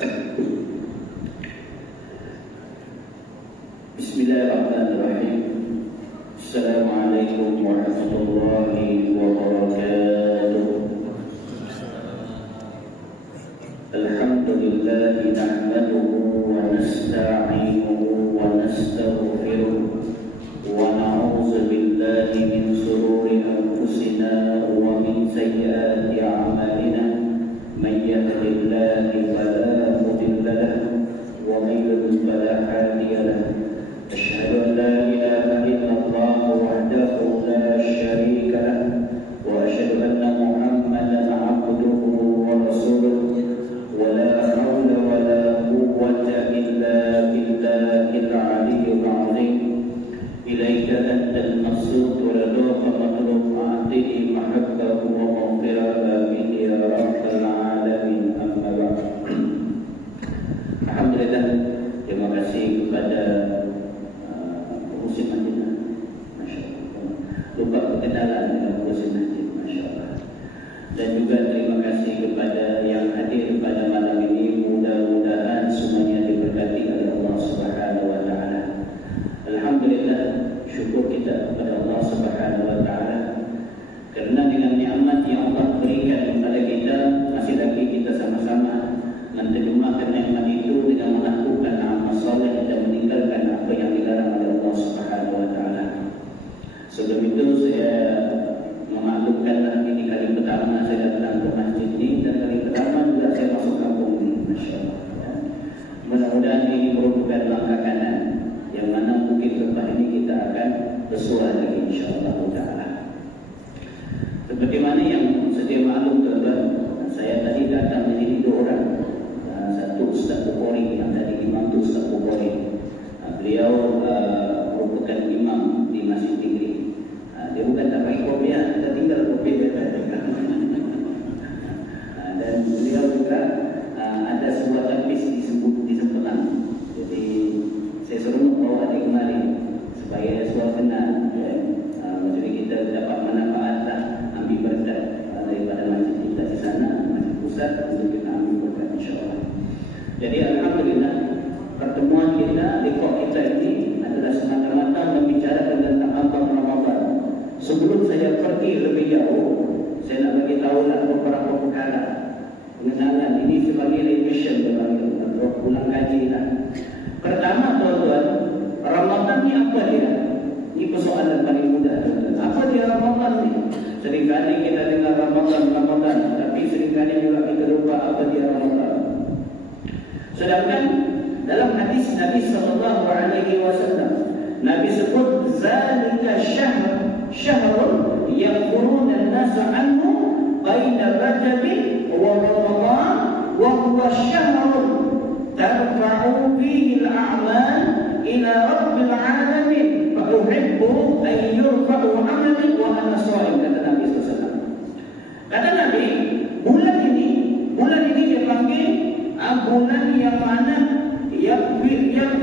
Bismillahirrahmanirrahim. Assalamualaikum warahmatullahi wabarakatuh. Alhamdulillah nahmaduhu wa nasta'inuhu wa nastaghfiruh wa na'udzu billahi min shururi anfusina wa min sayyiati a'malina. Man yahdihillahu fala mudilla lahu wa man yudlil fala hadiya lahu. أشهد أن لا إله إلا الله وحده لا شريك له وأشهد أن محمدا عبده ورسوله ولا حول ولا قوة إلا بالله العلي العظيم. إليك أنت المقصود ولدوك مطلوب أعطه محبه ومغفرة آمين يا رب العالمين. أما بعد. Alhamdulillah, terima kasih kepada Musim Madinah, Masya Allah. Lupa perkenalan dengan Musim Madinah, Masya Allah. Dan juga terima kasih kepada yang hadir pada malam ini. Mudah-mudahan semuanya diberkati oleh Allah Subhanahu Wa Taala. Alhamdulillah, syukur kita kepada Allah Subhanahu Wa Taala kerana dengan nikmat yang Allah berikan kepada kita, masih lagi kita sama-sama menerjemahkan nikmat itu dengan melakukan amal soleh dan meninggalkan apa yang dilarang oleh Allah Subhanahu Wa Taala. Sebelum itu saya memaklumkanlah ini kali pertama saya datang ke masjid ini dan kali pertama juga saya masuk kampung ini, Masya Allah. Mudah-mudahan ini merupakan langkah kanan yang mana mungkin lepas ini kita akan bersuara lagi, Insya Allah Taala. Seperti mana yang sedia maklum tuan-tuan, saya tadi datang di sini 2 orang. Satu Ustaz Bukhari, yang tadi imam itu Ustaz Bukhari. Beliau merupakan imam di Masjid Tinggi. Dia bukan tak pakai kopi, kita tinggal kopi dan beliau juga ada sebuah tapis di Sempelang. Jadi saya suruh bawa dia kemari supaya suasana jadi kita dapat manfaatlah, ambil berkat daripada masjid kita di sana, masjid pusat, untuk kita ambil berkat, insyaAllah. Jadi alhamdulillah, pertemuan kita, liqa kita ini adalah semata-mata membicarakan tentang abang Ramadan. Sebelum saya pergi lebih jauh, saya nak bagi tahulah beberapa perkara pengenalan ini sebagai revision dalam pulang kaji lah. Pertama tuan-tuan, Ramadan ni apa dia? Ini persoalan paling mudah. Apa dia Ramadan ni? Seringkali kita dengar Ramadan, tapi seringkali juga kita lupa apa dia Ramadan. Sedangkan dalam hadis Nabi sallallahu alaihi wasallam, Nabi sebut zalika syahrun yaquluna an-nas anhu baina Rajab wa Ramadan wa huwa syahrun tarfa'u fihi al-a'mal ila rabbil alamin fa uhibbu an yurfa'u 'amali wa ana sha'im, kata Nabi sallallahu alaihi wasallam. Kata Nabi, bulan ini dipanggil bulan yang mana yang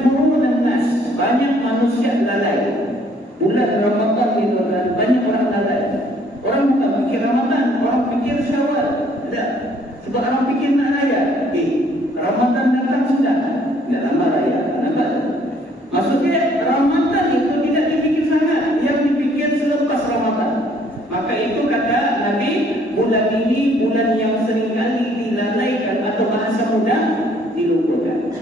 kurun nas, banyak manusia lalai. Bulan Ramadan itu kan banyak orang lalai. Orang bukan fikir Ramadan, orang fikir Syawal. Tidak. Sebab orang fikir nak raya. Ramadan datang sudah, tidak lama raya. Nampak? Maksudnya Ramadan itu tidak dipikir sangat, yang dipikir selepas Ramadan. Maka itu kata Nabi, bulan ini bulan yang seringkali dilalaikan atau bahasa mudah dilupakan.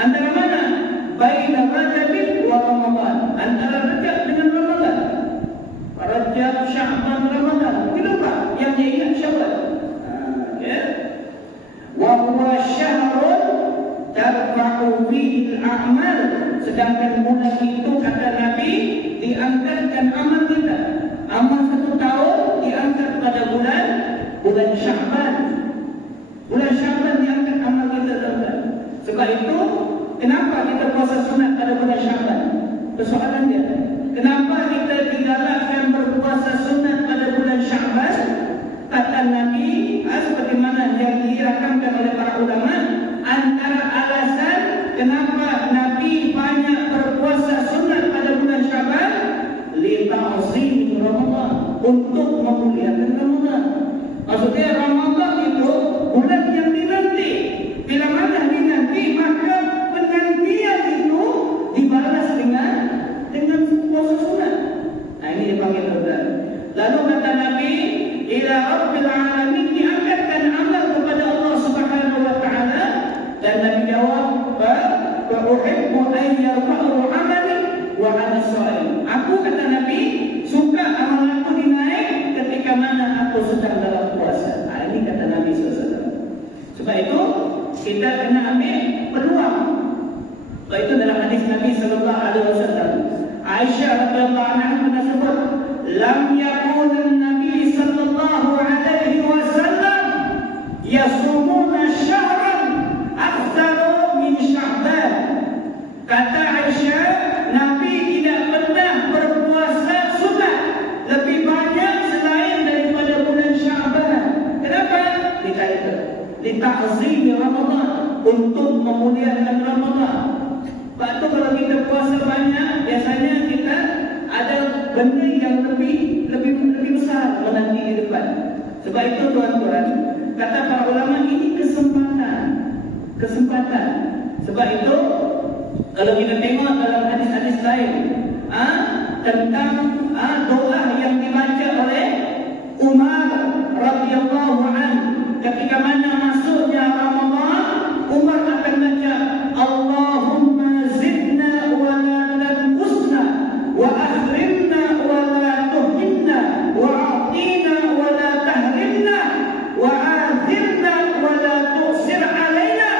Antara mana? Baina Rajab wa Ramadan. Antara Rajab dengan Ramadan. Rajab, Sya'ban, Ramadan. Dilupa. Yang dia ingat Syawal. Ya. Wa huwa syahrun tarfa'u fihi al-a'mal. Sedangkan bulan itu kata Nabi diangkatkan amal kita. Amal 1 tahun diangkat pada bulan Sya'ban. Bulan Sya'ban diangkat amal kita dalam. Sebab itu kenapa kita puasa sunat pada bulan Sya'ban? Persoalan dia, kenapa kita digalakkan berpuasa sunat pada bulan Sya'ban? Kata Nabi, seperti mana yang dirakamkan oleh para ulama, antara alasan kenapa Nabi banyak berpuasa sunat pada bulan Sya'ban, li ta'zim Ramadan, untuk memuliakan Ramadan. Maksudnya Ramadan itu bulan yang dinanti. Bila mana wa uhibbu an yarfa'u 'amali wa 'ana sha'im. Aku, kata Nabi, suka amal aku dinaik ketika mana aku sedang dalam puasa. Ini kata Nabi SAW. Sebab itu kita kena ambil peluang. Sebab itu dalam hadis Nabi SAW, Aisyah radhiyallahu anha pernah sebut, lam yakun Nabi sallallahu alaihi wasallam yasumuna syahran aktsara min Sya'ban. Kata Aisyah, Nabi tidak pernah berpuasa sunat lebih banyak selain daripada bulan Sya'ban. Kenapa? Dikata dita'zim Ramadan, untuk memuliakan Ramadan. Sebab tu kalau kita puasa banyak, biasanya kita ada benda yang lebih besar menanti di depan. Sebab itu tuan-tuan, kata para ulama, ini kesempatan. Sebab itu kalau kita tengok dalam hadis-hadis lain tentang doa yang dibaca oleh Umar radhiyallahu anhu ketika mana masuknya Ramadan, Umar akan baca Allahumma zidna wa la tanqusna wa akhrimna wa la tuhinna wa a'tina wa la tahrimna wa athirna wa la tu'sir alaina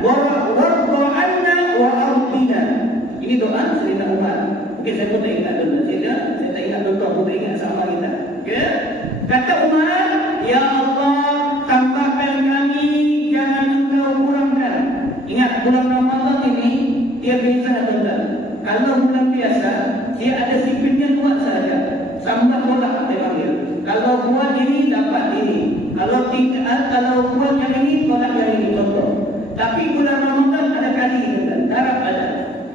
wa warda anna wa ardina. Ini doa Sayyidina Umar. Mungkin saya pun tak ingat dulu. Saya tak ingat dulu, aku tak ingat sama kita. Okay? Kata Umar, ya Allah, tambahkan kami, jangan engkau kurangkan. Ingat, bulan Ramadan ini dia beza tuan. Kalau bulan biasa, dia ada sipitnya kuat saja. Tambah tolak dia panggil. Kalau buat ini dapat ini. Kalau buat yang ini tolak yang ini, contoh. Tapi bulan Ramadan ada kali tuan. Darab ada.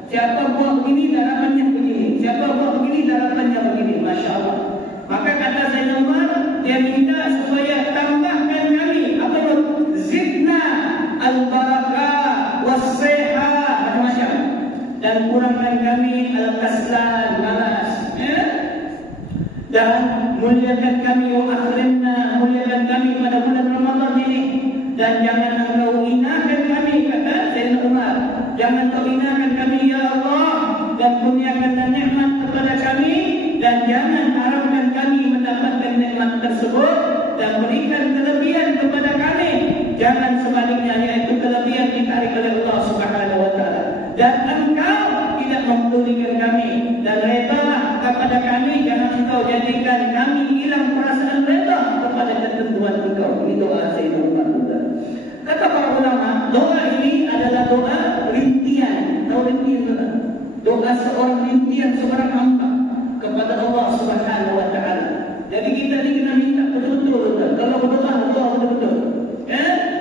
Siapa buat begini, darapannya begini. Siapa buat begini, darapannya begini. Masya Allah. Maka kata Sayyidina Umar, dia minta supaya tambahkan kami apa itu? Zidna al-barakah was-siha, macam-macam. Dan kurangkan kami al-kaslan, malas. Dan muliakan kami wa akhrimna, muliakan kami pada bulan Ramadan ini. Dan jangan engkau hinakan kami, kata Sayyidina Umar. Jangan kau hinakan kami ya Allah, dan kurniakanlah nikmat kepada kami, dan jangan haramkan kami mendapatkan nikmat tersebut, dan berikan kelebihan kepada kami. Jangan sebaliknya, yaitu kelebihan ditarik oleh Allah Subhanahu wa taala. Dan engkau tidak mempedulikan kami, dan redalah kepada kami, jangan engkau jadikan kami hilang perasaan reda kepada ketentuan engkau. Ini doa Sayyidina Umar. Kata para ulama, doa ini adalah doa rintian. Tahu rintian tak? Doa seorang rintian, seorang hamba kepada Allah Subhanahu wa taala. Jadi kita ni kena minta betul-betul. Kalau berdoa, doa betul-betul.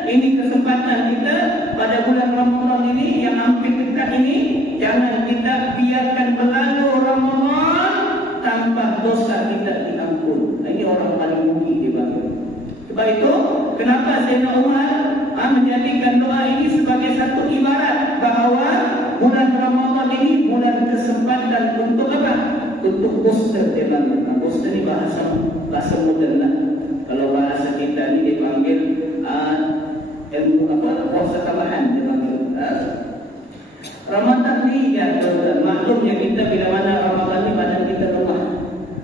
Ini kesempatan kita pada bulan Ramadan ini yang hampir dekat ini. Jangan kita biarkan berlalu Ramadan tanpa dosa kita diampun. Ini orang paling mugi dibangun. Sebab itu, kenapa Sayyidina Umar menjadikan doa ini sebagai satu ibarat bahawa bulan Ramadan ini bulan kesempatan untuk apa? Untuk booster dia panggil. Booster ni bahasa moden lah. Kalau bahasa kita ni dipanggil ilmu apa? Puasa tambahan dia panggil. Ramadan ni ya maklumnya kita bila mana Ramadan ni badan kita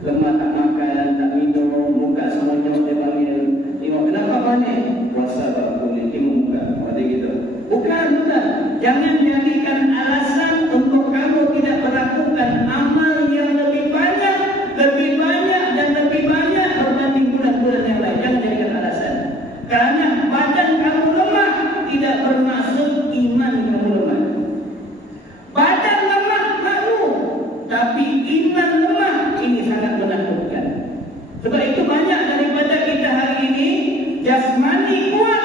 lemah tak makan, tak minum, muka semuanya dia panggil. Kenapa banyak? Puasa tak boleh muka. Ada gitu. Bukan. Jangan jadikan alasan untuk kamu tidak melakukan amal yang lebih banyak dan lebih banyak berbanding bulan-bulan yang lain. Jangan jadikan alasan. Kerana badan kamu lemah tidak bermaksud iman kamu lemah. Badan lemah kamu, tapi iman lemah, ini sangat menakutkan. Sebab itu banyak daripada kita hari ini jasmani kuat,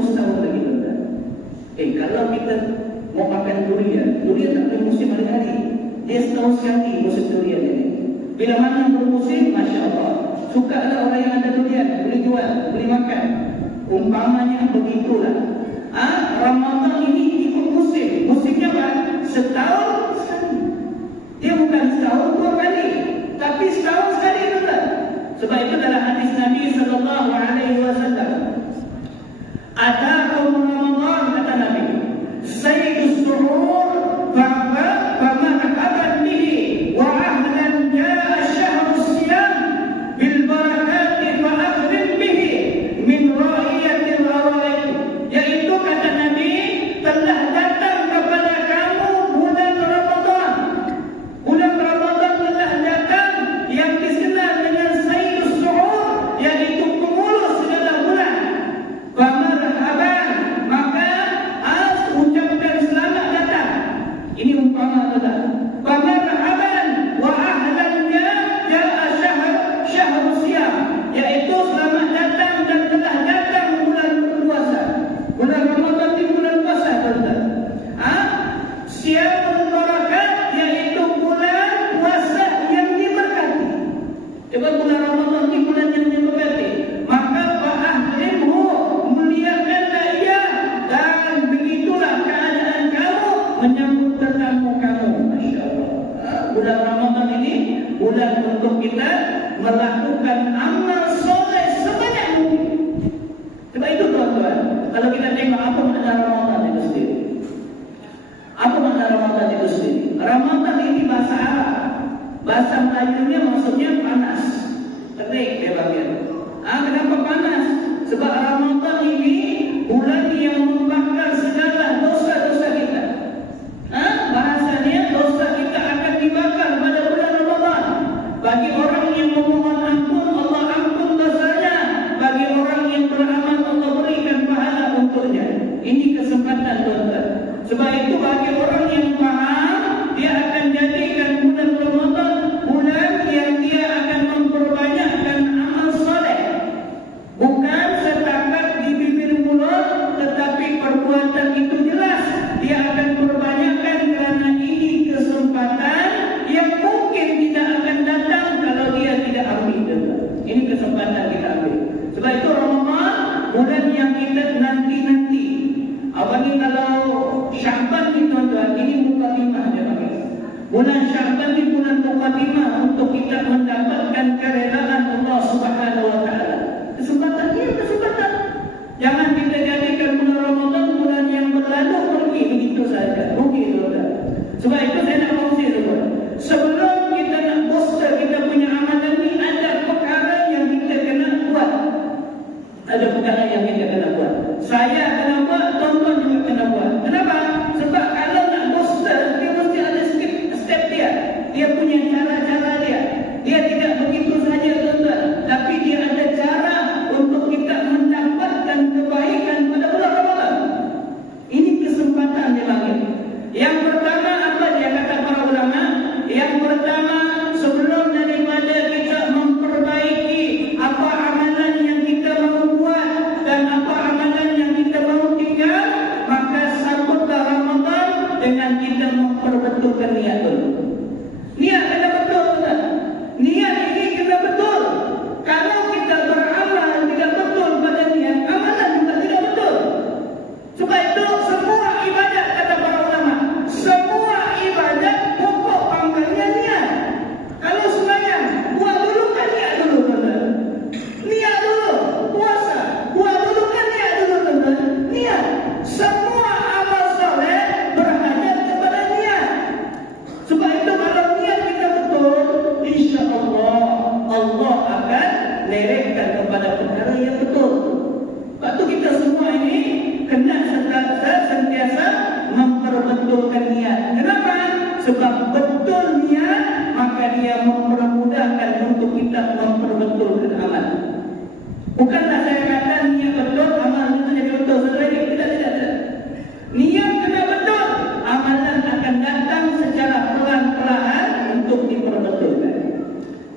tunggu setahun lagi tuan-tuan. Kalau kita mau makan durian tak boleh musim hari-hari. Dia setahun sekali musim durian ini. Bila mana bermusim, Masya Allah, suka lah orang yang ada durian, boleh jual, boleh makan. Umpamanya begitulah. Ramadan ini ikut musim. Musimnya apa? Setahun sekali. Dia bukan setahun 2 kali, tapi setahun sekali tuan. Sebab itu dalam hadis Nabi sallallahu alaihi wasallam, "Atakum Ramadan," kata Nabi, "sayyidus suhur فمرحبا به وأهلا جاء شهر الصيام بالبركات فأكرم به من رائية الغوائب." Yaitu kata Nabi, telah datang kepada kamu bulan Ramadan. Bulan Ramadan telah datang yang dikenal dengan Sayyidus Suhur, yaitu pengurus segala bulan. Famarhaban, maka ucapkan selamat datang. Ini umpama saja. Famarhaban wa ahlan jaa syahrus siyam, yaitu selamat datang dan telah datang bulan berpuasa. Bulan Ramadan ini bulan puasa, tuan-tuan. Siyamul barakat, yaitu bulan puasa yang diberkati. Coba bulan Ramadan ini bulan yang diberkati. Maka fa'ahlimhu, muliakanlah ia, dan begitulah keadaan kamu menyambut tetamu kamu. Masya Allah. Bulan Ramadan ini bulan untuk kita melakukan amal soleh sebanyak mungkin. Sebab itu tuan-tuan, kalau kita tengok apa makna Ramadan itu sendiri. Apa makna Ramadan itu sendiri? Ramadan ini bahasa Arab. Bahasa Melayunya maksudnya panas, terik dia panggil. Kenapa panas? Sebab Ramadan ini bulan yang membakar segala dosa-dosa kita. Bahasanya dosa kita akan dibakar pada bulan Ramadan. Bagi orang yang memohon ampun, Allah ampun dosanya. Bagi orang yang beramal, Allah berikan pahala untuknya. Ini kesempatan tuan-tuan. Sebab itu bagi orang yang faham, dia akan jadikan bulan Ramadan bulan yang dia akan memperbanyakkan amal soleh. Bukan setakat di bibir mulut, tetapi perbuatan itu jelas. Dia akan perbanyakkan kerana ini kesempatan yang mungkin tidak akan datang kalau dia tidak ambil. Ini kesempatan kita ambil. Sebab itu Ramadan bulan yang kita nanti-nanti. Abang ni kalau Syaban ni tuan-tuan, ini mukadimah dia panggil. Bulan Syaban ni bulan mukadimah untuk kita mendapatkan keredaan Allah Subhanahu wa taala. Kesempatan dia, kesempatan. Jangan kita jadikan bulan Ramadan bulan yang berlalu pergi begitu saja. Rugi tuan-tuan. Sebab itu saya nak kongsi tuan-tuan. Sebelum kita nak booster kita punya amalan ni, ada perkara yang kita kena buat. Ada perkara yang kita kena buat. Saya kena buat, tuan-tuan juga kena buat. Kenapa? Sebab kalau nak booster, dia mesti ada step dia. Dia punya cara-cara dia. Dia tidak begitu saja tuan-tuan, tapi dia ada cara untuk kita mendapatkan kebaikan pada bulan Ramadan. Ini kesempatan dia panggil. Yang pertama apa dia kata para ulama? Yang pertama, sebelum daripada kita memperbaiki apa amalan yang kita mahu buat dan apa amalan yang kita mahu tinggal, maka sambutlah Ramadan dengan kita memperbetulkan niat dulu. Niat kena betul, tuan. Niat ini kena betul. Kalau kita beramal tidak betul pada niat, amalan juga tidak betul. Sebab itu semua ibadat, kata para ulama, semua ibadat pokok pangkalnya niat. Kalau sembahyang, buat dulu kan niat dulu, tuan. Niat dulu. Puasa, buat dulu kan niat dulu, tuan. Niat. Semua amal soleh berhajat kepada niat. Sebab itu kalau niat kita betul, insya Allah Allah akan lerehkan kepada perkara yang betul. Sebab itu kita semua ini kena sentiasa memperbetulkan niat. Kenapa? Sebab betul niat, maka dia mempermudahkan untuk kita memperbetulkan amal. Bukanlah saya kata niat betul, amal itu jadi betul. Tidak. Niat kena betul, amalan akan datang secara pelan-pelan untuk diperbetulkan.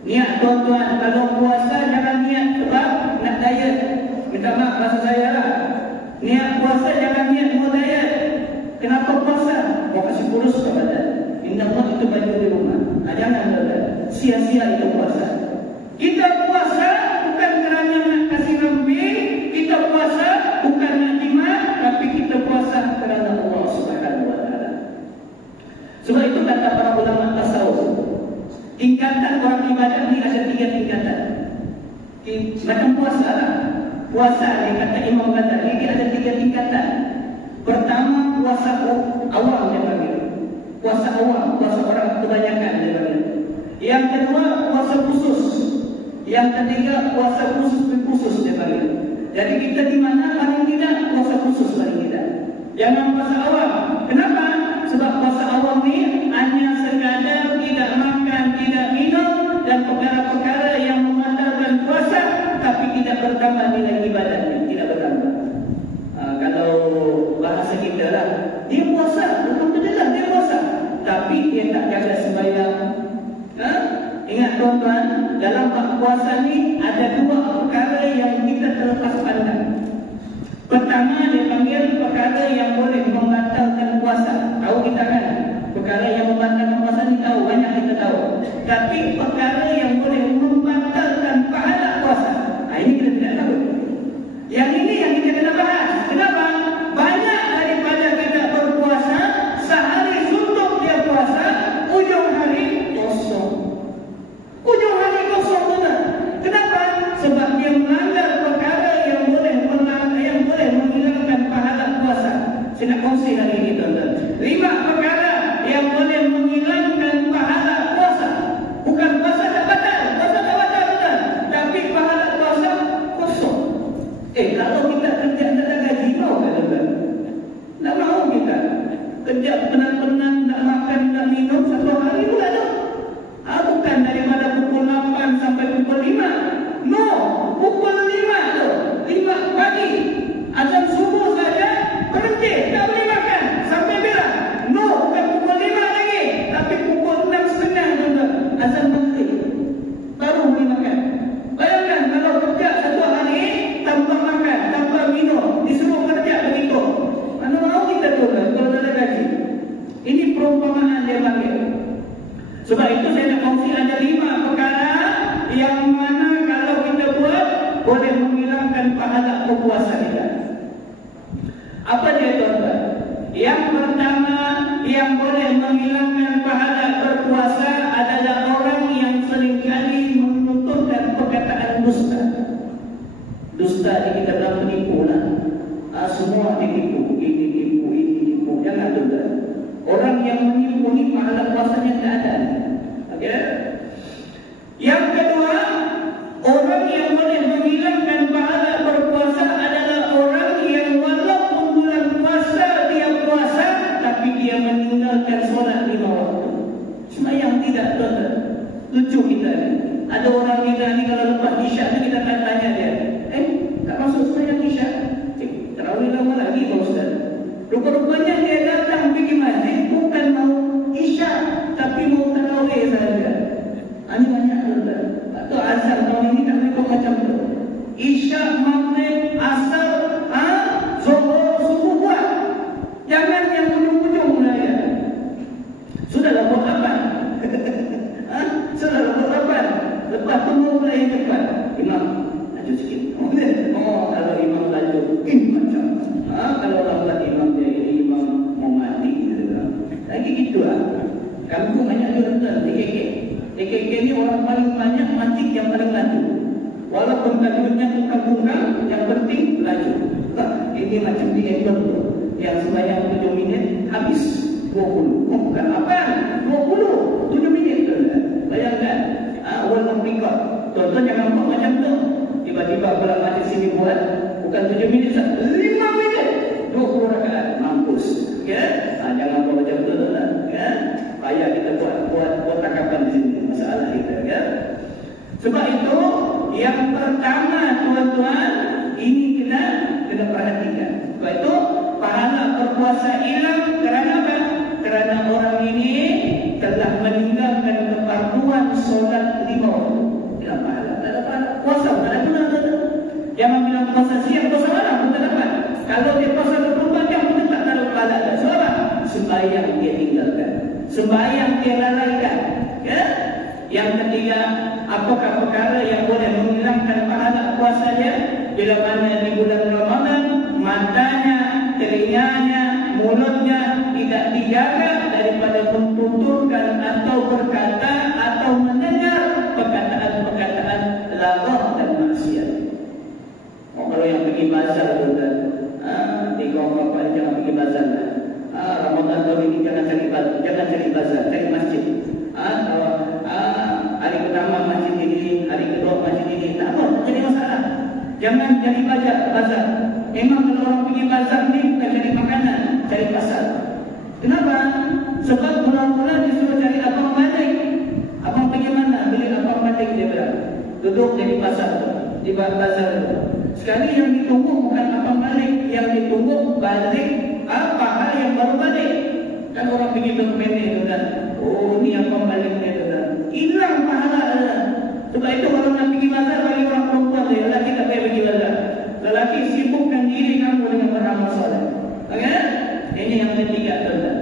Niat tuan-tuan, kalau puasa jangan niat sebab nak diet. Minta maaf bahasa saya lah. Niat Niat puasa jangan niat mau diet. Kenapa puasa? Mau kasih kurus ke badan. Indah itu baju di rumah. Jangan sia-sia itu puasa. Kita puasa bukan kerana nak kasih rambing, kita puasa bukan nak jimat, tapi kita puasa kerana Allah Subhanahu wa taala. Sebab itu kata para ulama tasawuf, tingkatan orang ibadah ni ada 3 tingkatan. Macam puasa lah. Puasa ni kata Imam Ghazali ini ada 3 tingkatan. Pertama puasa awam dia panggil. Puasa awam, puasa orang kebanyakan dia panggil. Yang kedua puasa khusus. Yang ketiga puasa khusus dia panggil. Jadi kita di mana paling tidak puasa khusus paling tidak. Jangan puasa awam. Kenapa? Sebab puasa awam ni hanya sekadar tidak makan, tidak minum dan perkara-perkara yang membatalkan puasa, tapi tidak bertambah nilai ibadahnya, tidak bertambah. Kalau bahasa kita lah, dia puasa, bukan jelas dia puasa, tapi dia tak jaga sembahyang. Ingat tuan-tuan, dalam puasa ni ada 2 perkara yang kita terlepas pandang. Pertama dia panggil perkara yang boleh membatalkan puasa. Tahu kita kan? Perkara yang membatalkan puasa ni tahu, banyak kita tahu. Tapi perkara yang boleh membatalkan pahala puasa, ini kita tidak tahu. Yang ini yang kita kena bahas. Kenapa? Banyak daripada kita berpuasa, sehari suntuk dia puasa, ujung hari kosong. Ujung hari kosong benar. Kenapa? Sebab dia melanggar perkara yang boleh menghilangkan pahala puasa. Saya nak kongsi hari ini tuan-tuan. 5 perkara yang boleh menghilangkan pahala puasa. Bukan puasa tak batal, puasa tak batal betul. Tapi pahala puasa kosong. Kalau kita kerja tak ada gaji, mau tak tuan-tuan? Tak mau kita. Kerja penat-penat, tak makan, tak minum, 1 hari pula tu. Bukan daripada pukul 8 sampai pukul 5. No, pukul 5 tu. 5 pagi. Azan subuh saja berhenti, tak boleh makan. Sampai bila? No, bukan pukul 5 lagi. Tapi pukul 6.30 tuan-tuan. Azan berhenti. Baru boleh makan. Bayangkan kalau kerja 1 hari tanpa makan, tanpa minum, disuruh kerja begitu. Mana mahu kita tuan-tuan kalau tak ada gaji? Ini perumpamaan dia panggil. Sebab itu saya nak kongsi ada 5 perkara yang mana kalau kita buat boleh menghilangkan pahala puasa kita. Apa dia tuan-tuan? Yang pertama yang boleh menghilangkan pahala berpuasa adalah orang yang seringkali menuturkan perkataan dusta. Dusta ni kita bilang penipu lah. Semua ditipu, ini tipu. Jangan tuan-tuan. Orang yang menipu ni pahala puasanya tak ada. Okay? Yang kedua, orang yang boleh menghilangkan pahala berpuasa adalah orang yang walaupun bulan puasa dia puasa, tapi dia meninggalkan solat 5 waktu. Sembahyang tidak tuan-tuan. Lucu kita ni. Ada orang kita ni kalau lepas isyak ni kita akan tanya dia, tak masuk sembahyang isyak? Tarawih lama lagi Pak Ustaz. Rupa-rupanya dia datang pergi masjid bukan mau isyak, tapi mau tarawih saja. Ini banyak tuan-tuan. Atau azan tahun ini tak boleh macam tu. Isyak, maghrib, asar, zuhur, subuh buat. Jangan yang ujung-ujung ya. Sudahlah buat apa? Sudahlah buat apa? Lepas tu mau mulai yang depan. Imam, laju sikit. Kalau imam laju, macam. Kalau lambat imam dia ini imam mau mati gitu. Lagi gitu lah. Kampung banyak tuan-tuan, DKK ni orang paling banyak masjid yang paling laju. Walaupun tajuknya bukan yang penting laju. Ini macam di Apple tu, yang sembahyang 7 minit habis 20. Bukan apa? 20, 7 minit tu. Bayangkan, world of record. Tuan-tuan jangan buat macam tu. Tiba-tiba pula masjid sini buat bukan 7 minit, 5 minit, 20 rakaat, mampus. Ya? Jangan buat macam tu lah. Ya? Payah kita buat tangkapan di sini masalah kita. Ya? Sebab itu yang pertama tuan-tuan, ini kena perhatikan. Sebab itu pahala berpuasa hilang kerana apa? Kerana orang ini telah meninggalkan keparduan solat 5 waktu. Tidak pahala, tak ada pahala. Puasa tak ada guna. Jangan bilang puasa siang, puasa malam pun tak dapat. Kalau dia puasa 24 jam pun tak taruh pahala dah. Sebab apa? Sembahyang dia tinggalkan, sembahyang dia lalaikan. Ya. Yang ketiga, apakah perkara yang boleh menghilangkan pahala puasa dia? Bila mana di bulan Ramadan, matanya, telinganya, mulutnya tidak dijaga daripada mentuturkan atau berkata atau mendengar perkataan-perkataan lagah dan maksiat. Kalau yang pergi bazar tuan, di kaum bapa jangan pergi bazar lah. Ramadan tahun ini jangan cari bazar, cari masjid. Hari pertama masjid ini, hari kedua masjid ini, tak apa, jadi masalah. Jangan cari bazar. Memang kalau orang pergi bazar ni bukan cari makanan, cari pasar. Kenapa? Sebab mula-mula disuruh cari abang balik. Abang pergi mana? Beli abang balik dia bilang. Duduk di pasar tu, di bazar tu. Sekali yang ditunggu bukan abang balik, yang ditunggu balik apa hal yang baru balik. Kan orang pergi berpendek tu kan. Oh ni abang balik dia tu kan. Hilang pahala dia. Sebab itu kalau nak pergi bazar bagi orang perempuan dia, lelaki tak payah pergi bazar. Lelaki sibukkan diri kamu dengan beramal soleh. Okey? Ini yang ketiga tuan.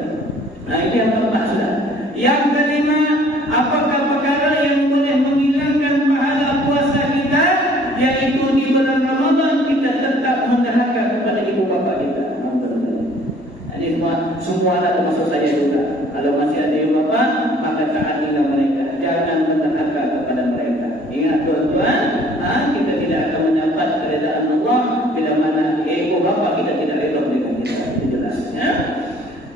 Nah, ini yang keempat sudah. Yang kelima, apakah perkara yang boleh menghilangkan pahala puasa kita? Yaitu di bulan Ramadan kita tetap mendahaga kepada ibu bapa kita. Ini semua adalah termasuk saya juga. Kalau masih ada ibu bapa, maka taatilah mereka. Jangan mendahaga kepada mereka. Ingat tuan-tuan, kita tidak akan mendapat keredaan Allah bila mana ibu bapa kita tidak redha dengan kita. Itu jelas. Ya?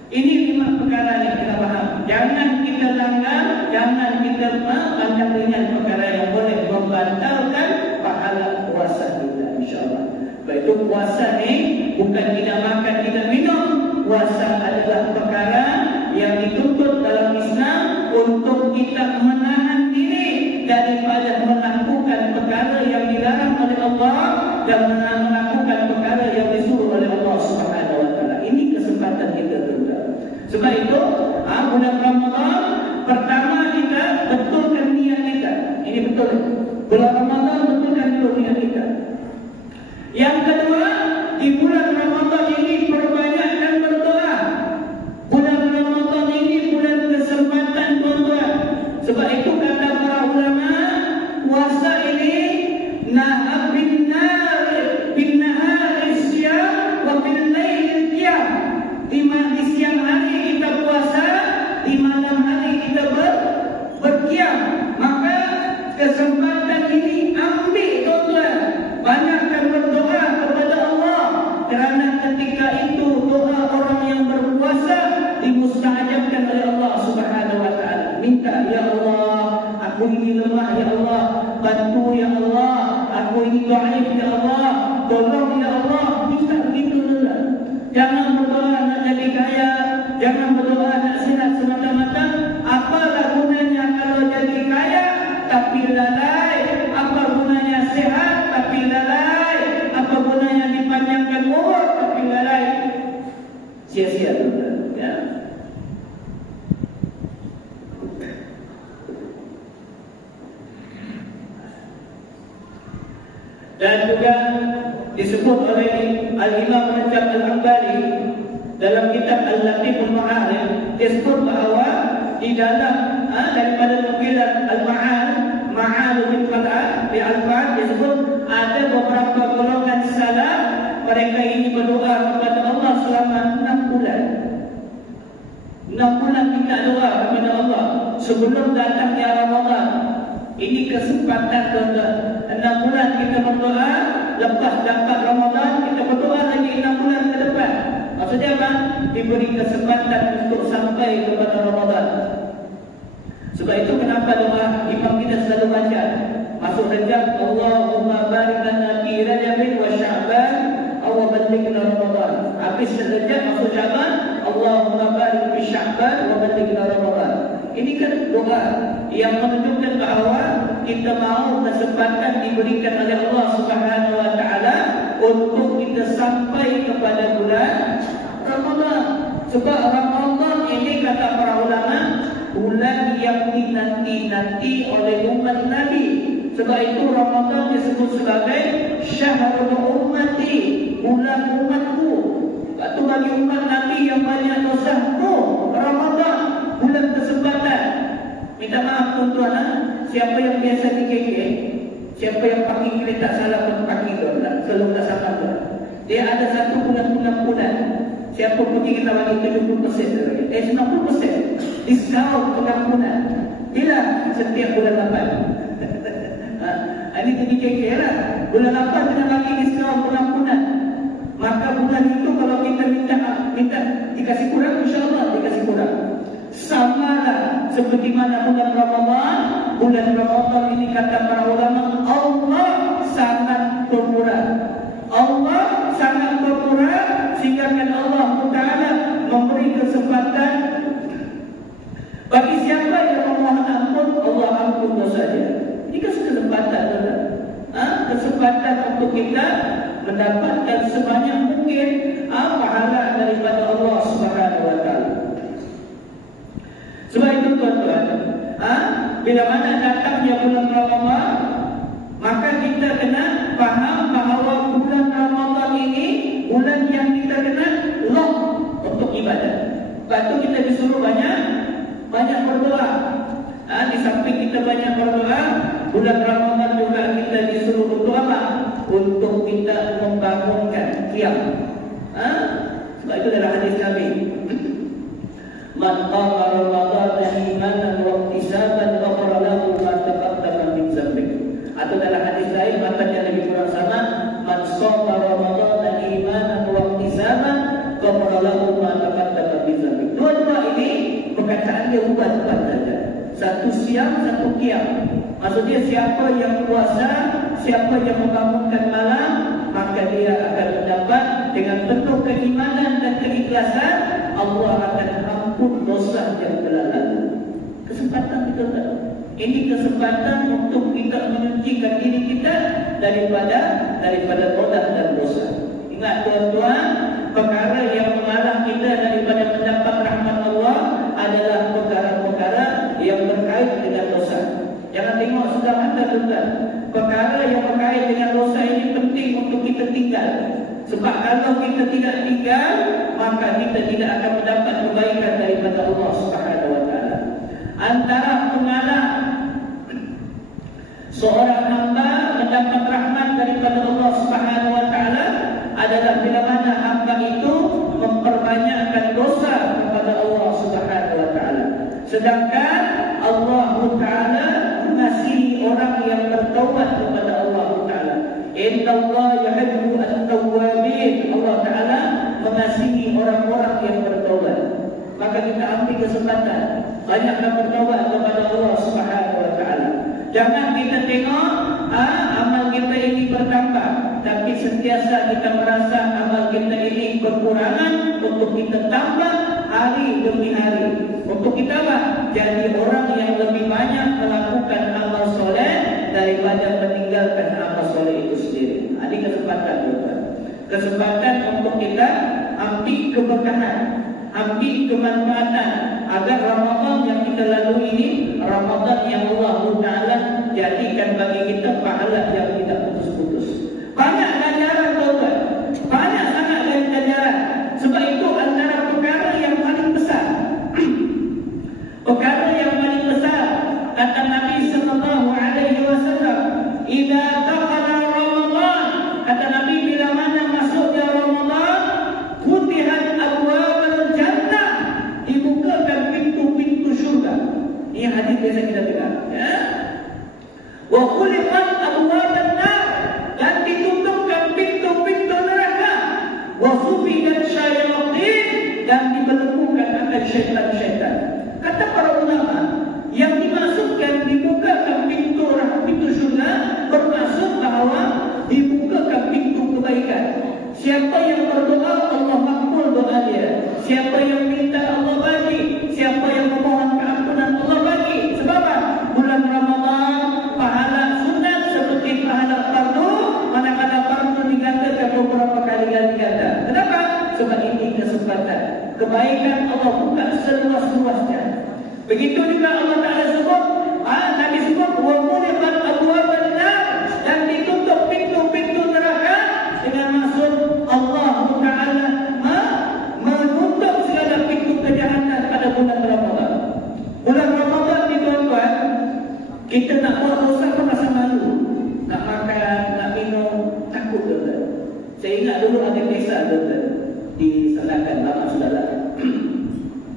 Ini 5 perkara yang kita faham. Jangan kita langgar, jangan kita pandang dengan perkara yang boleh membatalkan pahala puasa kita, insya-Allah. Baik, itu puasa ni bukan tidak makan, tidak minum. Puasa adalah perkara yang dituntut dalam Islam untuk kita menahan diri daripada melakukan perkara yang dilarang oleh Allah dan melakukan perkara yang disuruh oleh Allah Subhanahu wa taala. Ini kesempatan kita juga. Sebab itu, bulan Ramadan pertama kita betulkan niat kita. Ini betul. Bulan Ramadan betulkan dulu niat kita. Yang kedua, di bulan Ramadan ini perbanyakkan berdoa. Bulan Ramadan ini bulan kesempatan tuan-tuan. Sebab itu kata para ulama, puasa ini bin nahar isyam wa bil lail qiyam. Di siang hari kita puasa, di malam hari kita berqiyam. Maka kesempatan ini ambil tuan-tuan. Banyakkan berdoa kepada Allah, kerana ketika itu doa orang yang berpuasa dimustajabkan oleh Allah Subhanahu wa taala. Minta, ya Allah, aku ini lemah ya Allah, bantu ya Allah, aku ini dhaif ya Allah, tolong ya Allah. Minta begitu saja. Jangan berdoa nak jadi kaya, jangan berdoa nak sihat semata-mata. Apalah gunanya kalau jadi kaya tapi lalai? Apa gunanya sehat tapi lalai? Apa gunanya dipanjangkan umur tapi lalai? Sia-sia tuan, ya. Dan juga disebut oleh Al-Imam Rajab Al-Hambali dalam kitab Al-Latiful Ma'arif, disebut bahawa di dalam daripada nukilan Ma'al bin Qat'ah di Al-Quran disebut ada beberapa golongan salaf, mereka ini berdoa kepada Allah selama 6 bulan. 6 bulan minta doa kepada Allah sebelum datangnya Ramadan. Ini kesempatan tuan-tuan. 6 bulan kita berdoa, lepas dapat Ramadan kita berdoa lagi 6 bulan ke depan. Maksudnya apa? Diberi kesempatan untuk sampai kepada Ramadan. Sebab itu kenapa doa imam kita selalu baca masuk Rajab, Allahumma barik lana fi Rajabin wa Sya'ban wa ballighna Ramadan. Habis Rajab masuk Sya'ban, Allahumma barik fi Sya'ban wa ballighna Ramadan. Ini kan doa yang menunjukkan bahawa kita mahu kesempatan diberikan oleh Allah Subhanahu wa taala untuk kita sampai kepada bulan Ramadan. Sebab Ramadan ini kata para ulama bulan yang dinanti-nanti oleh umat Nabi. Sebab itu Ramadan disebut sebagai Syahrul Ummati, bulan umatku. Minta maaf tuan-tuan, siapa yang biasa di KK, siapa yang pakai kereta salah pun pakai tu, selalu tak sama tu. Dia ada satu bulan. Siapa pergi kita bagi 70%, 90% diskaun pengampunan. Bila setiap bulan 8. Ini pergi KK lah. Bulan 8 kena bagi diskaun pengampunan. Maka bulan itu kalau kita minta dikasih kurang, insya-Allah dikasih kurang. Sama lah seperti mana bulan Ramadan. Bulan Ramadan ini kata para ulama, Allah sangat pemurah. Allah sangat pemurah sehingga Allah Taala memberi kesempatan bagi siapa yang memohon ampun, Allah ampun dosanya. Ini kesempatan, kesempatan untuk kita mendapatkan sebanyak mungkin pahala daripada Allah Subhanahu Wa Taala. Sebab itu tuan-tuan, bila mana datangnya bulan Ramadan, maka kita kena faham bahawa bulan Ramadan ini bulan yang kita kena lock untuk ibadah. Sebab itu kita disuruh banyak berdoa. Di samping kita banyak berdoa, bulan Ramadan juga kita disuruh berdoa untuk kita membangunkan qiyam. Sebab itu dalam hadis Nabi, man qama Ramadan imanan wa ihtisaban ghafara lahu ma taqaddama min dhanbihi. Atau dalam hadis lain maknanya lebih kurang sama, man shoma Ramadan imanan wa ihtisaban ghafara lahu ma taqaddama min dhanbihi. Dua-dua ini perkataan dia ubah saja. Satu siang, satu qiyam. Maksudnya siapa yang puasa, siapa yang membangunkan malam, maka dia akan mendapat dengan penuh keimanan dan keikhlasan, Allah akan ampun dosa yang telah lalu. Kesempatan kita tak? Ini kesempatan untuk kita menyucikan diri kita daripada noda dan dosa. Ingat tuan-tuan, perkara yang mengalah kita daripada mendapat rahmat Allah adalah perkara-perkara yang berkait dengan dosa. Jangan tengok sudah mata tuan. Perkara yang berkait dengan dosa ini penting untuk kita tinggal. Sebab kalau kita tidak tinggal, maka kita tidak akan mendapat kebaikan daripada Allah Subhanahu Wa Taala. Antara pengalah seorang hamba mendapat rahmat daripada Allah Subhanahu Wa Taala adalah bila mana hamba itu memperbanyakkan dosa kepada Allah Subhanahu Wa Taala. Sedangkan Allah Taala mengasihi orang yang bertaubat kepada Allah Taala. Innallaha yuhibbu at-tawwabin. Allah Taala mengasihi orang-orang yang bertaubat. Maka kita ambil kesempatan, banyaklah bertaubat kepada Allah Subhanahu Wa Taala. Jangan kita tengok amal kita ini bertambah, tapi sentiasa kita merasa amal kita ini berkurangan untuk kita tambah hari demi hari. Untuk kita jadi orang yang lebih banyak melakukan amal soleh daripada meninggalkan amal soleh itu sendiri. Ini kesempatan juga. Kesempatan untuk kita ambil keberkahan, ambil kemanfaatan agar Ramadan yang kita lalui ini Ramadan yang Allah Taala jadikan bagi kita pahala yang tidak putus-putus. Banyak ganjaran tuan-tuan, banyak sangat ganjaran. Sebab itu antara perkara yang paling besar, perkara yang paling besar kata Nabi sallallahu alaihi wasallam, "Idza dakhala Ramadan," kata Nabi, bila mana masuknya Ramadan, "Futihat abwabul jannah," dibukakan pintu-pintu syurga. Ini hadis biasa kita dengar, ya. "Wa khuliqat abwabun nar," dan ditutupkan pintu-pintu neraka. "Wa sufidat syayatin," dan dibelenggukan akan syaitan-syaitan. Kata para ulama, yang dimaksudkan dibukakan pintu syurga bermaksud bahawa dibukakan pintu kebaikan. Siapa yang berdoa, Allah makbul doa dia. Siapa yang minta, Allah bagi. Siapa yang memohon keampunan, Allah bagi. Sebab apa? Bulan Ramadan, pahala sunat seperti pahala fardu, manakala fardu digandakan beberapa kali ganda. Kenapa? Sebab ini kesempatan. Kebaikan Allah buka seluas-luasnya. Begitu juga Allah Taala sebut, Nabi sebut, "Wa muliqat abwaban nar," dan ditutup pintu-pintu neraka dengan maksud Allah Taala menutup segala pintu kejahatan pada bulan Ramadan. Bulan Ramadan ni tuan-tuan, Kita nak buat dosa pun rasa malu. Nak makan, nak minum, takut tuan-tuan. Saya ingat dulu ada kisah tuan-tuan di Selatan, lama sudah lah.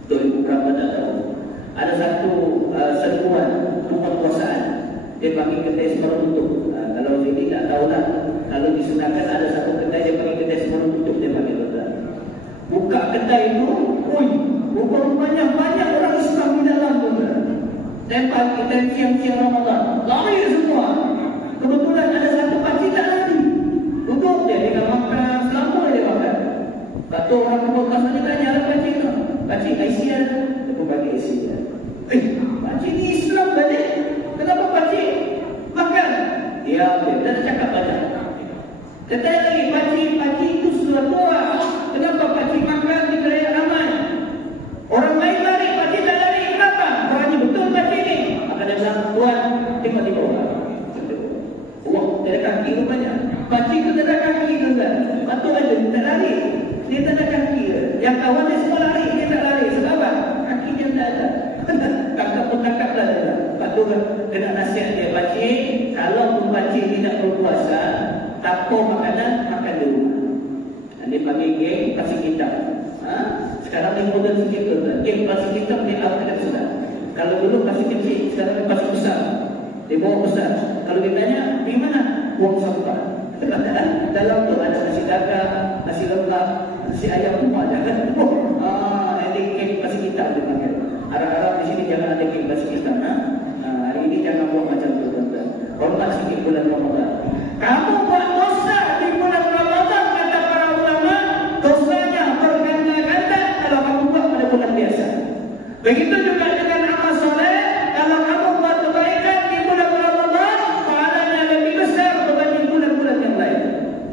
2000 berapa tak tahu. Ada satu serbuan pemerkosaan. Dia panggil kedai separuh tutup. Kalau sini tak tahu lah. Kalau di Selatan ada satu kedai dia panggil kedai separuh tutup. Dia panggil tuan-tuan. Buka kedai itu, rupanya banyak orang Islam di dalam tuan-tuan. Dan pagi dan siang-siang Ramadan lari semua. Kebetulan ada satu pakcik tak lari. Duduk dia dengan makan, selama dia makan. Kata orang pemerkas ni tanya lah pakcik tu. Pakcik Aisyah, dia pun bagi Aisyah. Pakcik ni Islam tadi. Kenapa pakcik makan? Ya, dia dah cakap banyak. Kata lagi, pakcik itu sudah tua. Kenapa pakcik makan di kerajaan ramai? Orang lain lari, pakcik tak lari. Kenapa? Orangnya betul pakcik ni. Maka dia bilang, tuan, tengok di bawah. Wah, dia ada kaki rupanya. Pakcik tu tak ada kaki tu kan. Patut aja, dia tak lari. Dia tak ada kaki. Yang kawan dia semua lari, dia tak lari. Sebab apa? Kaki dia tak ada. Kakak pun tangkap lah dia. Patut kena nasihat dia. Pakcik, kalau pun pakcik tidak berpuasa, tanpa makanan, makan di rumah. Dia panggil geng plastik hitam. Sekarang ni modern sikit tu. Geng plastik hitam dia upgrade sudah. Kalau dulu plastik kecil, sekarang ni plastik besar. Dia bawa besar. Kalau dia tanya, di mana? Buang sampah. Dalam tu ada nasi dagang, nasi lemak, nasi ayam semua ada kan? Nanti geng plastik hitam dia panggil. Harap-harap di sini jangan ada geng plastik hitam. Hari ini jangan buat macam tu tuan-tuan. Hormat sikit bulan Ramadan. Kamu buat dosa di bulan Ramadan, kata para ulama, dosanya berganda-ganda kalau kamu buat pada bulan biasa. Begitu juga dengan amal soleh, kalau kamu buat kebaikan di bulan Ramadan, pahalanya lebih besar berbanding bulan-bulan yang lain.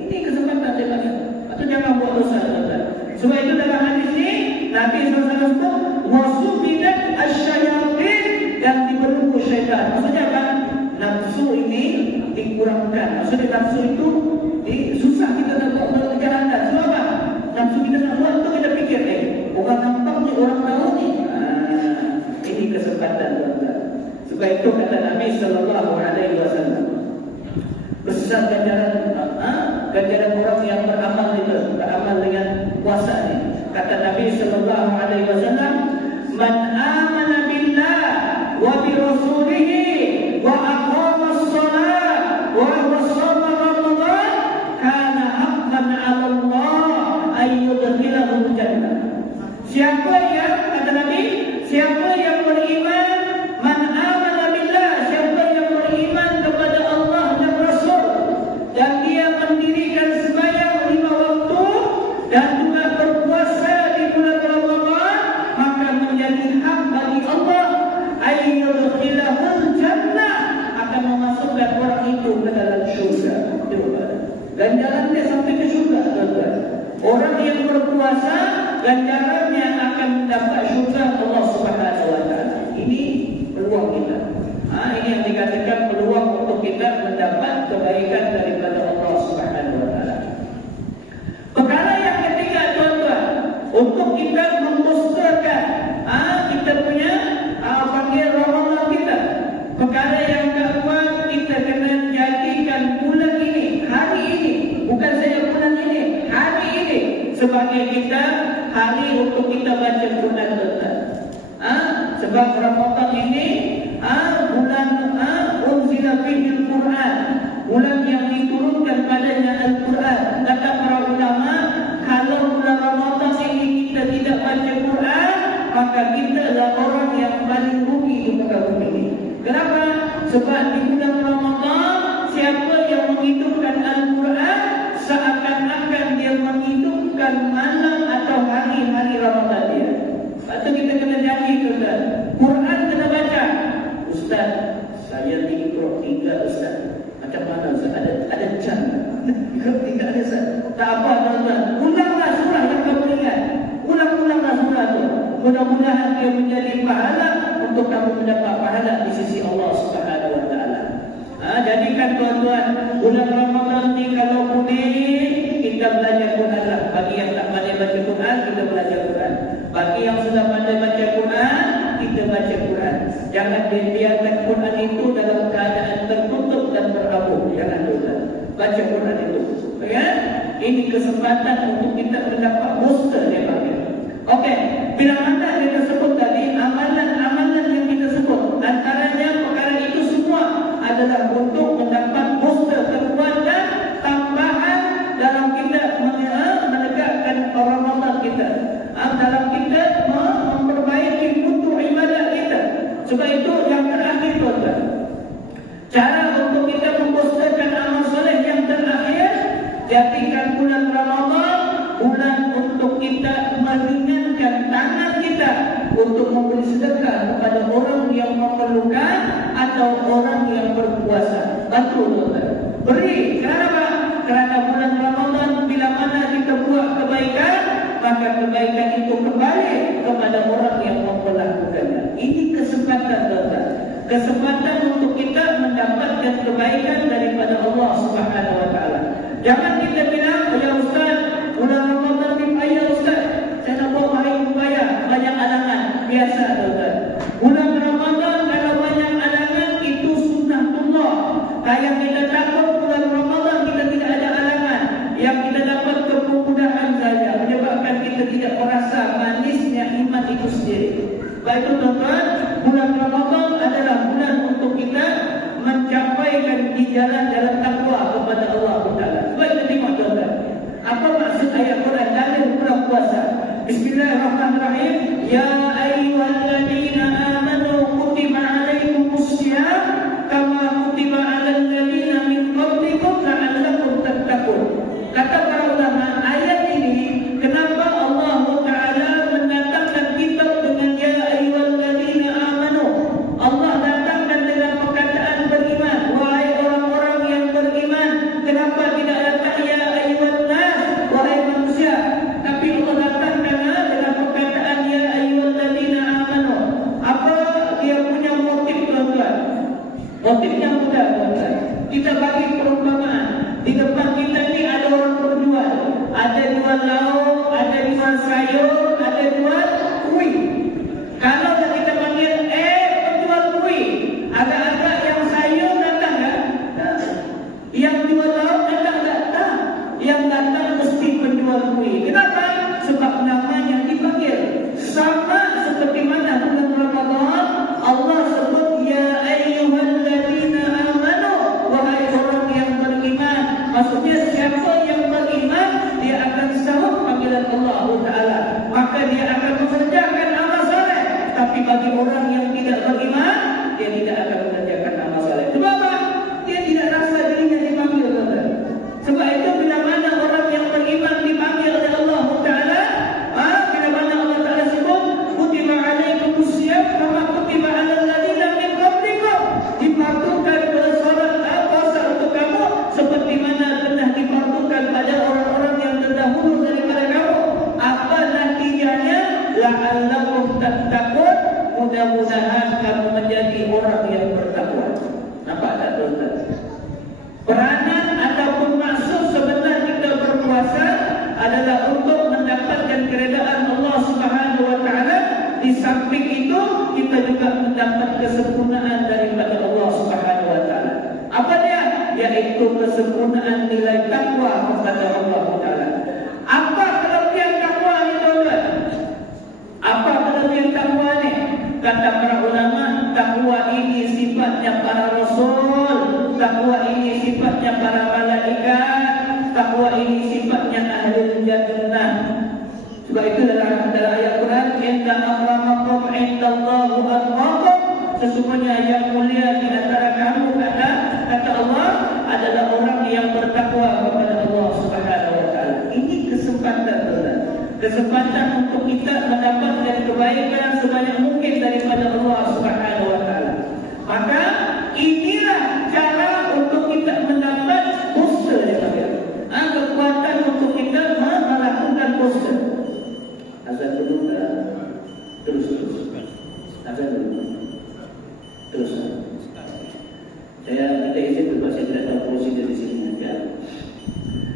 Ini kesempatan daripada. Atau jangan buat dosa tuan-tuan. Sebab itu dalam hadis ini Nabi SAW sebut wasubidat asyayatin, dan dibelenggu syaitan. Maksudnya apa? Nafsu ini dikurangkan. Maksudnya nafsu itu susah kita nak buat perjalanan. Sebab apa? Nafsu kita nak buat itu kita fikir orang nampak ni, orang tahu ni. Ini kesempatan tuan-tuan. Sebab itu kata Nabi SAW, besar ganjaran orang yang beramal dengan puasa ni. Kata Nabi SAW, man amana billah wa bi rasulihi wa aqama as-salat wa shoma Ramadan, kana haqqan 'ala Allah ay yudkhilahu jannah. Siapa yang, kata Nabi, siapa yang beriman, man amana billah, siapa yang beriman kepada Allah dan Rasul, dan dia mendirikan sembahyang 5 waktu dan juga berpuasa di bulan Ramadan, maka menjadi hak bagi Allah ay yudkhilahul jannah, akan memasukkan orang itu ke dalam syurga. Ganjaran dia sampai ke syurga tuan-tuan. Orang yang berpuasa, ganjarannya akan mendapat syurga Allah Subhanahu wa taala. Ini peluang kita. Ini yang dikatakan peluang untuk kita mendapat kebaikan daripada Allah Subhanahu wa taala. Perkara yang ketiga tuan-tuan, untuk kita memposterkan kita punya panggil Ramadan kita. Perkara yang keempat, kita kena jadikan bulan ini, hari ini, bukan saja bulan ini, hari ini sebagai kita hari untuk kita baca Quran tuan-tuan. Sebab Ramadan ini bulan unzila fihi al-Quran, bulan yang diturunkan padanya Al-Quran. Kata para ulama, kalau bulan Ramadan ini kita tidak baca Quran, maka kita adalah orang yang paling rugi di muka bumi ini. Kenapa? Sebab di bulan Ramadan, siapa yang menghidupkan Al-Quran, seakan-akan dia menghidupkan malam atau hari-hari Ramadan dia. Atau kita kena janji tuan-tuan, Quran kena baca. Ustaz, saya tidur 3 Ustaz. Macam mana Ustaz? Ada jam tak? Tidak ada Ustaz. Tak apa tuan-tuan, ulanglah surah yang kamu ingat. Ulang-ulanglah surah itu. Mudah-mudahan dia menjadi pahala untuk kamu mendapat pahala di sisi Allah Subhanahu wa taala. Jadikan tuan-tuan bulan Ramadan ni kalau boleh kita belajar Quran lah. Bagi yang tak pandai baca Quran, kita belajar Quran. Bagi yang sudah pandai baca Quran, kita baca Quran. Jangan dibiarkan Quran itu dalam keadaan tertutup dan berabuk. Jangan tuan-tuan. Baca Quran itu. Ya? Ini kesempatan untuk kita mendapat booster dia panggil. Okey, bila mana kita sebut tadi amalan-amalan yang kita sebut, antaranya perkara itu semua adalah untuk mendapat booster kekuatan tambahan dalam kita menegakkan Ramadan kita, dalam kita memperbaiki mutu ibadat kita. Sebab itu yang terakhir tuan-tuan, cara untuk kita memboosterkan amal soleh yang terakhir, jadikan bulan Ramadan bulan untuk kita meringankan tangan kita untuk memberi sedekah kepada orang yang memerlukan atau orang yang berpuasa. Bantu tuan-tuan, beri. Kenapa? Kerana bulan Ramadan bila mana kita buat kebaikan, maka kebaikan itu kembali kepada orang yang melakukannya. Ini kesempatan tuan-tuan, kesempatan untuk kita mendapatkan kebaikan daripada Allah Subhanahu Wa Taala. Jangan kita bilang, ya Ustaz, bulan Ramadan ni payah Ustaz, saya nak buat bahaya, banyak alangan. Biasa tuan-tuan, bulan Ramadan kalau banyak alangan itu sunnatullah. Yang kita takut bulan Ramadan kita tidak ada alangan, yang kita dapat kemudahan saja, menyebabkan kita tidak merasa manisnya iman itu sendiri. Baik tuan-tuan, bulan Ramadan adalah bulan untuk kita mencapaikan di jalan-jalan takwa kepada Allah Taala. Sebab kita tengok tuan-tuan, apa maksud ayat Quran dalam bulan puasa? Bismillahirrahmanirrahim. Ya ayyuhalladzina amanu kutiba alaikumussyam kama kutiba alal ladzina min qablikum la'allakum tattaqun. Kata para ulama, ayat ini kenapa Allah Taala mendatangkan kitab dengan ya ayyuhalladzina amanu? Allah datangkan dengan perkataan beriman, wahai orang-orang yang beriman. Kenapa tidak datang ya ayyuhan nas, wahai manusia? Tapi Allah datangkan dengan perkataan ya ayyuhalladzina amanu. Apa dia punya motif tuan-tuan? Motifnya mudah tuan-tuan. Kita bagi perumpamaan. Di depan kita ni ada orang berjual. Ada jual lauk, ada jual sayur, ada jual kuih. Kalau kita panggil penjual kuih, agak-agak yang sayur datang tak? Tak. Yang jual lauk datang tak? Tak. Yang datang mesti penjual kuih. Kenapa? Sebab namanya dipanggil. Sama seperti mana bulan Ramadan Allah sebut ya ayyuhalladzina amanu, wahai orang yang beriman. Maksudnya siapa yang beriman, dia akan sahut panggilan Allah Taala, maka dia akan mengerjakan amal soleh. Tapi bagi orang yang tidak beriman, dia tidak akan mengerjakan amal soleh. Sebab apa? Dia tidak rasa dirinya dipanggil. Sebab itu bila mana orang yang beriman dipanggil oleh Allah Taala, bila mana Allah Taala sebut kutiba alaikumussyam kama kutiba alal ladzina min qablikum, difardukan bersolat puasa untuk kamu seperti mana telah difardukan pada orang-orang yang terdahulu daripada kamu. Apa natijanya? La'allakum tattaqun, mudah-mudahan kamu menjadi orang yang bertakwa. Nampak tak tuan-tuan? Peranan ataupun maksud sebenar kita berpuasa adalah untuk mendapatkan keredaan Allah Subhanahu Wa Taala. Di samping itu kita juga mendapat kesempurnaan daripada Allah Subhanahu Wa Taala. Apa dia? Yaitu kesempurnaan nilai takwa kepada Allah Taala. Apa kelebihan takwa ni tuan-tuan? Apa kelebihan takwa ni? Kata para ulama, takwa ini sifatnya para rasul, takwa ini sifatnya para malaikat, takwa ini sifatnya ahli jannah. Sebab itu dalam ayat Quran, inna akramakum indallahi atqakum, sesungguhnya yang mulia di antara kamu, kata Allah, adalah orang yang bertakwa kepada Allah Subhanahu Wa Taala. Ini kesempatan tuan-tuan, kesempatan untuk kita mendapatkan kebaikan sebanyak mungkin daripada Allah Subhanahu Wa Taala. Maka inilah cara untuk kita mendapat booster kekuatan untuk kita melakukan booster. Azan dulu terus azan dulu terus. Kita izin sebab saya tidak tahu prosedur di sini ya.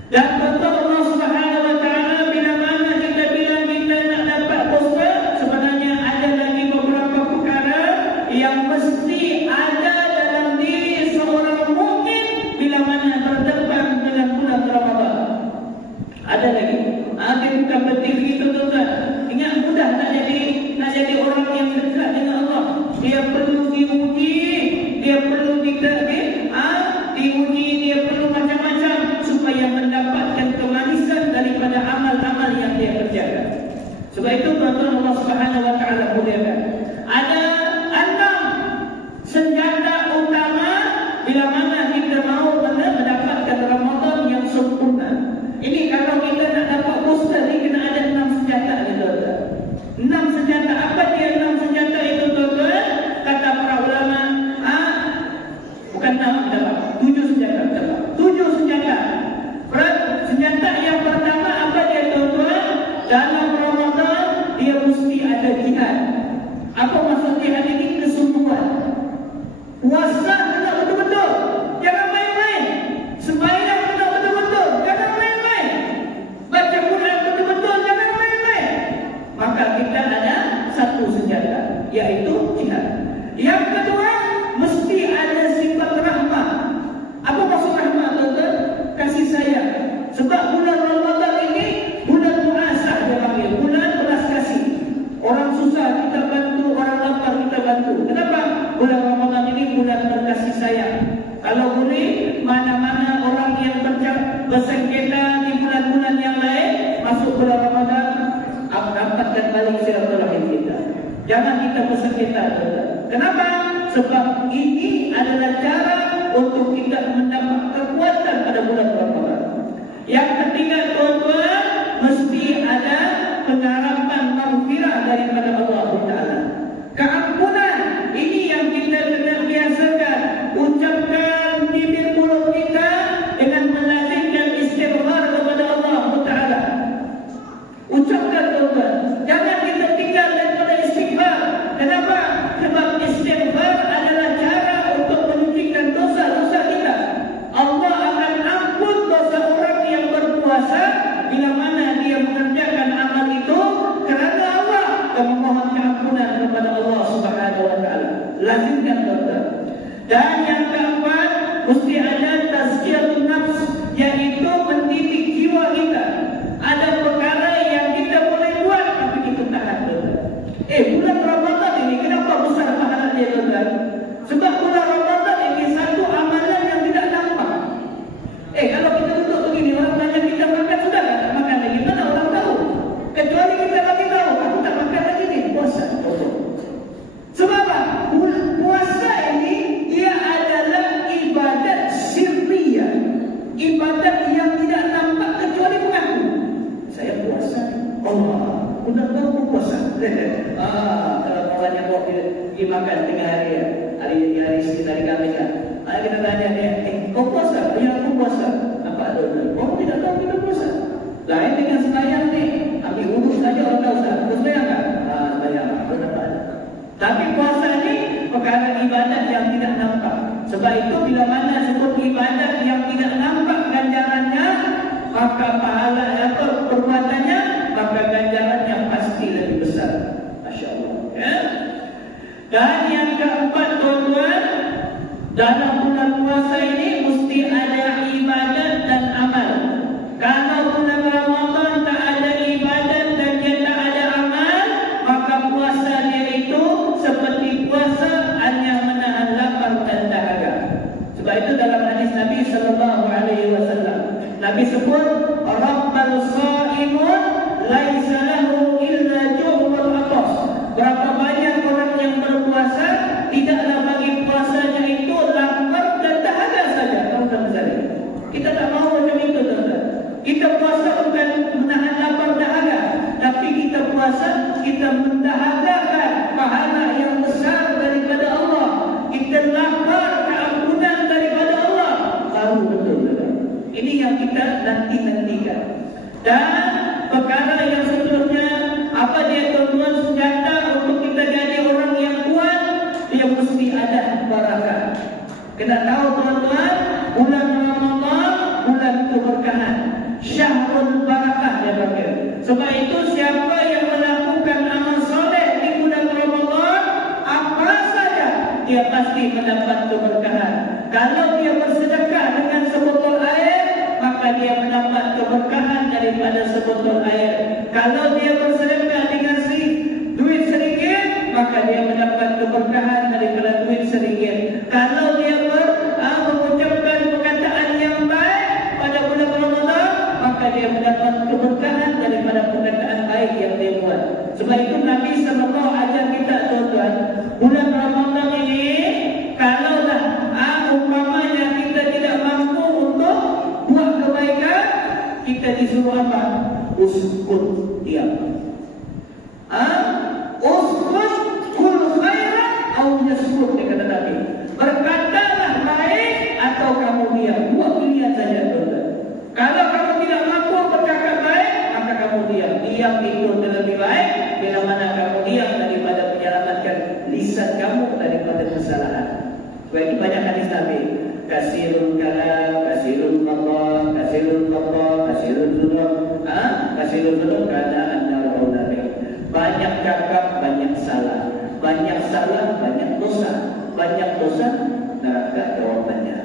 Dan betul Allah Subhanahu Wa Taala bila mana kita bilang kita nak dapat booster, sebenarnya ada lagi beberapa perkara yang Sebab itu tuan-tuan Allah Subhanahu wa taala muliakan. Ada 6 senjata utama bila mana kita mau mendapatkan Ramadan yang sempurna. Ini kalau kita nak dapat booster ni kena ada 6 senjata ni tuan-tuan. 6 senjata. Apa dia 6 senjata itu tuan-tuan? Kata para ulama, bukan 6 dapat 7 senjata dapat. 7 senjata. Senjata yang pertama apa dia tuan-tuan? Dalam Ramadan dia mesti ada jihad. Apa maksud jihad ini? Kesungguhan. Puasa kena betul-betul, jangan main-main. Sembahyang kena betul-betul, jangan main-main. Baca Quran betul-betul, jangan main-main. Maka kita ada satu senjata, yaitu jihad. Yang kedua, mesti ada sifat rahmah. Apa maksud rahmah tuan-tuan? Kasih sayang. Sebab bulan Ramadan ini bulan muasah dia panggil, bulan belas kasih. Orang susah kita bantu, orang lapar kita bantu. Kenapa? Bulan Ramadan ini bulan berkasih sayang. Kalau boleh, mana-mana orang yang bersengketa di bulan-bulan yang lain, masuk bulan Ramadan, dapatkan balik silaturahim kita. Jangan kita bersengketa. Kenapa? Sebab ini adalah cara untuk kita mendapat kekuatan pada bulan Ramadan. Yang ketiga tuan-tuan, mesti ada pengharapan maghfirah daripada Allah Taala. Keampunan ini yang kita kena biasakan, ucapkan bibir mulut kita dengan melazimkan istighfar kepada Allah Taala. Ucapkan tuan-tuan, jangan kita tinggal daripada istighfar. Kenapa? Sebab istighfar adalah cara untuk menyucikan dosa-dosa kita. Allah akan ampun dosa orang yang berpuasa bila mana dia mengerjakan amal itu kerana Allah dan memohon keampunan kepada Allah Subhanahu wa taala. Lazimkan tuan-tuan. Dan yang keempat, mesti ada tazkiyatun nafs, iaitu mendidik jiwa kita. Ada perkara yang kita boleh buat tapi kita tahan tuan-tuan. Bulan Ramadan ini kenapa besar pahala dia tuan-tuan? Sebab bulan Ramadan ini satu amalan yang tidak nampak. Kalau kita duduk begini, orang tanya kita makan sudah tak makan lagi, mana orang tahu? Kecuali kita bagi tahu, aku tak makan lagi ni, puasa. Sebab apa? Puasa ini ia adalah ibadat sirriyah, ibadat yang tidak nampak kecuali mengaku. Saya puasa. Allah, sudah tahu puasa. Kalau kawan yang bawa pergi makan tengah hari sekitar hari Khamis kan, kita tanya dia, kau puasa? Ya, aku puasa. Apa ada? Orang tidak tahu kita puasa. Lain dengan sembahyang ni, ambil wuduk saja orang tahu sah. Kau sembahyang tak? Sembahyang. Tapi puasa ni perkara ibadat yang tidak nampak. Sebab itu bila mana sebut ibadat yang tidak nampak ganjarannya, maka pahala atau perbuatannya, maka ganjarannya pasti lebih besar. Masya Allah. Ya? Dan yang keempat tuan-tuan, dalam bulan puasa ini mesti ada ibadat dan amal. Kalau bulan Ramadan tak ada ibadat dan dia tak ada amal, maka puasa dia itu seperti puasa hanya menahan lapar dan dahaga. Sebab itu dalam hadis Nabi sallallahu alaihi wasallam, Nabi sebut, "Rabbal shaimun laisa lahu illa ju'wal atas." Berapa banyak orang yang berpuasa tidaklah bagi puasanya itu lapar dan dahaga saja. Kita tak mahu macam itu tuan-tuan. Kita puasa bukan menahan lapar dahaga, tapi kita puasa kita mendahagakan pahala yang besar daripada Allah. Kita lapar keampunan daripada Allah. Baru betul tuan-tuan. Ini yang kita nanti-nantikan. Dan perkara yang seterusnya, apa dia tuan-tuan, senjata untuk kita jadi orang yang kuat, dia mesti ada barakah. Kena tahu tuan-tuan, bulan Ramadan bulan keberkahan, syahrul barakah dia panggil. Sebab itu siapa yang melakukan amal soleh di bulan Ramadan, apa saja dia pasti mendapat keberkahan. Kalau dia bersedekah dengan sebotol air, maka dia mendapat keberkahan daripada sebotol air. Kalau dia bersedekah dengan duit sedikit, maka dia mendapat keberkahan daripada duit sedikit. Kalau dia mengucapkan perkataan yang baik pada bulan Ramadan, maka dia mendapat keberkahan daripada perkataan baik yang dia buat. Sebab itu Nabi SAW ajar kita tuan-tuan, bulan Ramadan ini kalaulah umpamanya kita tidak mampu untuk buat kebaikan, kita disuruh apa? Uskut, diam. Uskut kul khairan au yaskut, dia kata Nabi. Berkatalah baik atau kamu diam. Buat pilihan saja tuan-tuan. Kalau kamu tidak mampu bercakap baik, maka kamu diam. Diam itu lebih baik bila mana kamu diam daripada menyelamatkan lisan kamu daripada kesalahan. Sebab itu banyak hadis Nabi. Kasirul kalam, kasirul qadha, kasirul qadha, kasirul dzunub. Kasirul dzunub kana an-nar auladi. Banyak cakap, banyak salah. Banyak salah, banyak dosa. Banyak dosa, neraka jawabannya.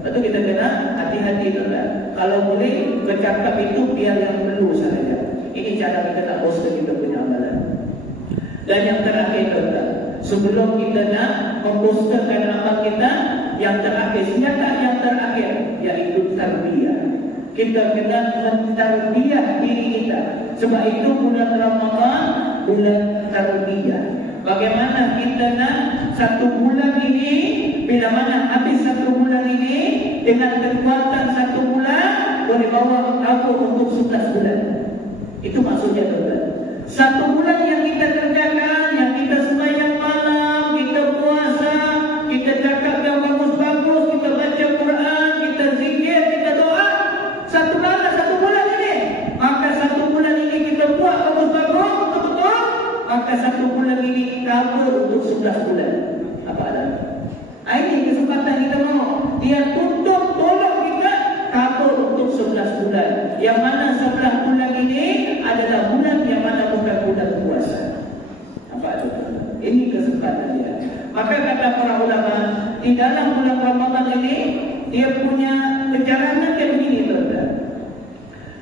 Betul, kita kena hati-hati tuan. Kalau boleh bercakap itu biar yang perlu saja. Ini cara kita tak poster kita punya amalan. Dan yang terakhir tuan, sebelum kita nak memposterkan amal kita, yang terakhir, senjata yang terakhir yaitu tarbiyah. Kita kena mentarbiyah diri kita. Sebab itu bulan Ramadan bulan tarbiyah. Bagaimana kita nak satu bulan ini, bila mana habis satu bulan ini, dengan kekuatan satu bulan boleh bawa aku untuk 11 bulan. Itu maksudnya tuan. Satu bulan yang kita kerjakan, yang kita sembahyang malam, kita puasa, kita cakap yang bagus-bagus, kita baca Quran, kita zikir, kita doa, satu bulan ini. Maka satu bulan ini kita buat bagus-bagus, betul-betul. Maka satu bulan ini cover untuk 11 bulan. Apa ada? Ini kesempatan kita mau. Dia tutup tolong kita cover untuk 11 bulan. Yang mana 11 bulan ini adalah bulan yang mana bukan bulan puasa. Apa itu? Ini kesempatan dia. Maka kata para ulama, di dalam bulan Ramadan ini dia punya perjalanan yang begini tuan.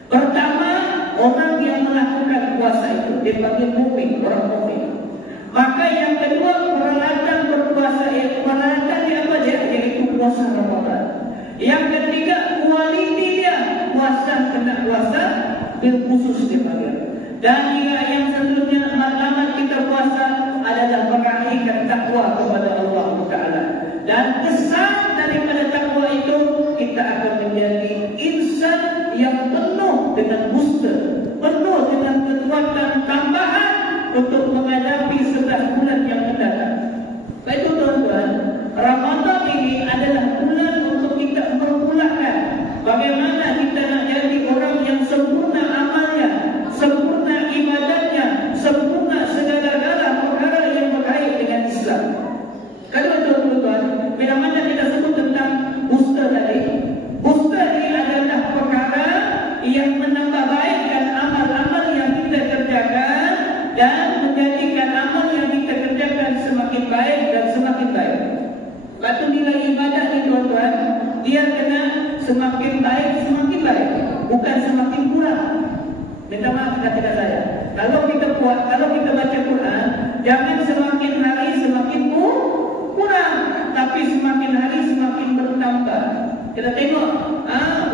Pertama, orang yang melakukan puasa itu dia panggil mukmin, orang mukmin. Maka yang kedua, peralatan berpuasa, peralatan dia apa dia? Yaitu puasa Ramadan. Yang ketiga, kualiti dia, puasa kena puasa bil khusus dia panggil. Dan yang sebelumnya alamat kita puasa adalah meraihkan takwa kepada Allah Taala. Dan kesan daripada takwa itu kita akan menjadi insan yang penuh dengan booster, penuh dengan kekuatan tambahan untuk menghadapi 11 bulan yang mendatang. Baik tuan-tuan, Ramadan ini adalah bulan untuk kita memulakan bagaimana kita nak jadi orang yang sempurna amalnya, sempurna ibadahnya, sempurna segala-gala perkara yang berkait dengan Islam. Kalau tuan-tuan, bila mana kita sebut tentang booster tadi, booster ini adalah perkara yang menambah baikkan amal-amal yang kita kerjakan dan menjadikan amal yang kita kerjakan semakin baik dan semakin baik. Batu nilai ibadah ni tuan-tuan, dia kena semakin baik, bukan semakin kurang. Minta maaf kata saya. Kalau kita baca Quran, jangan semakin hari semakin kurang, tapi semakin hari semakin bertambah. Kita tengok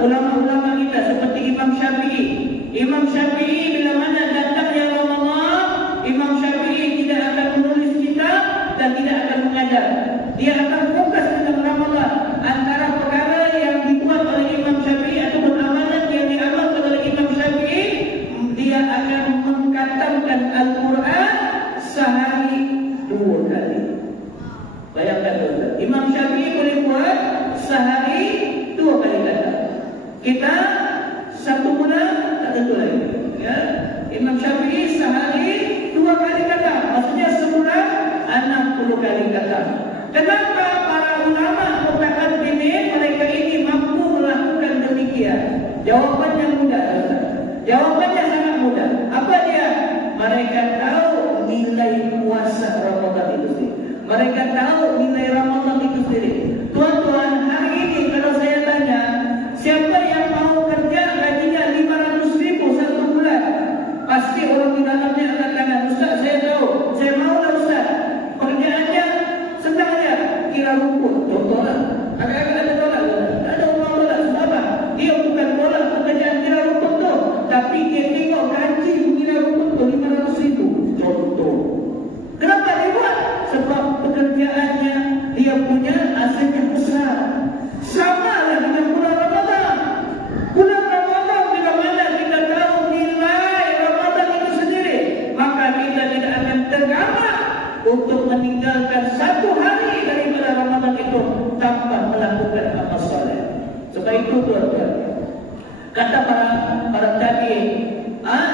ulama-ulama kita seperti Imam Syafi'i. Imam Syafi'i bila mana datangnya Ramadan, Imam Syafi'i tidak akan menulis kitab dan tidak akan mengajar. Dia akan fokus dengan Ramadan. Antara perkara yang dibuat oleh Imam Syafi'i ataupun amalan yang diamalkan oleh Imam Syafi'i, dia akan mengkatamkan Al-Quran sehari 2 kali. Bayangkan tuan-tuan, Imam Syafi'i boleh buat sehari 2 kali kata. Kita 1 bulan tak tentu lagi. Ya, Imam Syafi'i sehari 2 kali kata. Maksudnya sebulan 60 kali kata. Kenapa para ulama mutaqaddimin mereka ini mampu melakukan demikian? Jawabannya mudah. Jawabannya sangat mudah. Apa dia? Mereka tahu nilai puasa Ramadan itu sendiri. Mereka tahu nilai Ramadan itu sendiri. Tuan-tuan, hari ini kalau saya tanya, siapa yang mau kerja gajinya 500.000 1 bulan? Pasti orang di dalamnya akan kata, Ustaz saya tahu, saya maulah Ustaz. Pekerjaannya senang aja, kira rumput, contohlah. Agak-agak ada tolak, ada orang tolak. Sebab apa? Dia bukan tolak pekerjaan kira rumput tu, tapi dia tengok gaji kira rumput tu 500.000. untuk meninggalkan satu hari daripada Ramadan itu tanpa melakukan amal soleh. Sebab itu tuan-tuan, kata para tabi'in,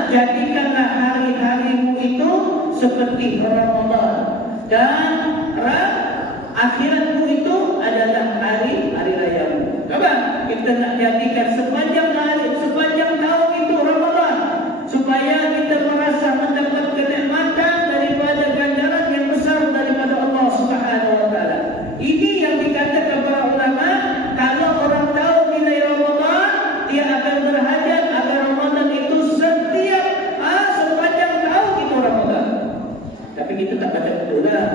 jadikanlah hari-harimu itu seperti Ramadan, dan akhiratmu itu adalah hari rayamu. Coba kita nak jadikan sepanjang hari, sepanjang tahun itu Ramadan, supaya kita merasa mendapat kenikmatan daripada ganjaran yang besar daripada Allah Subhanahu wa taala. Ini yang dikatakan para ulama, kalau orang tahu nilai Ramadan, dia akan berhajat agar Ramadan itu setiap sepanjang tahun itu Ramadan. Tapi kita tak baca betul lah.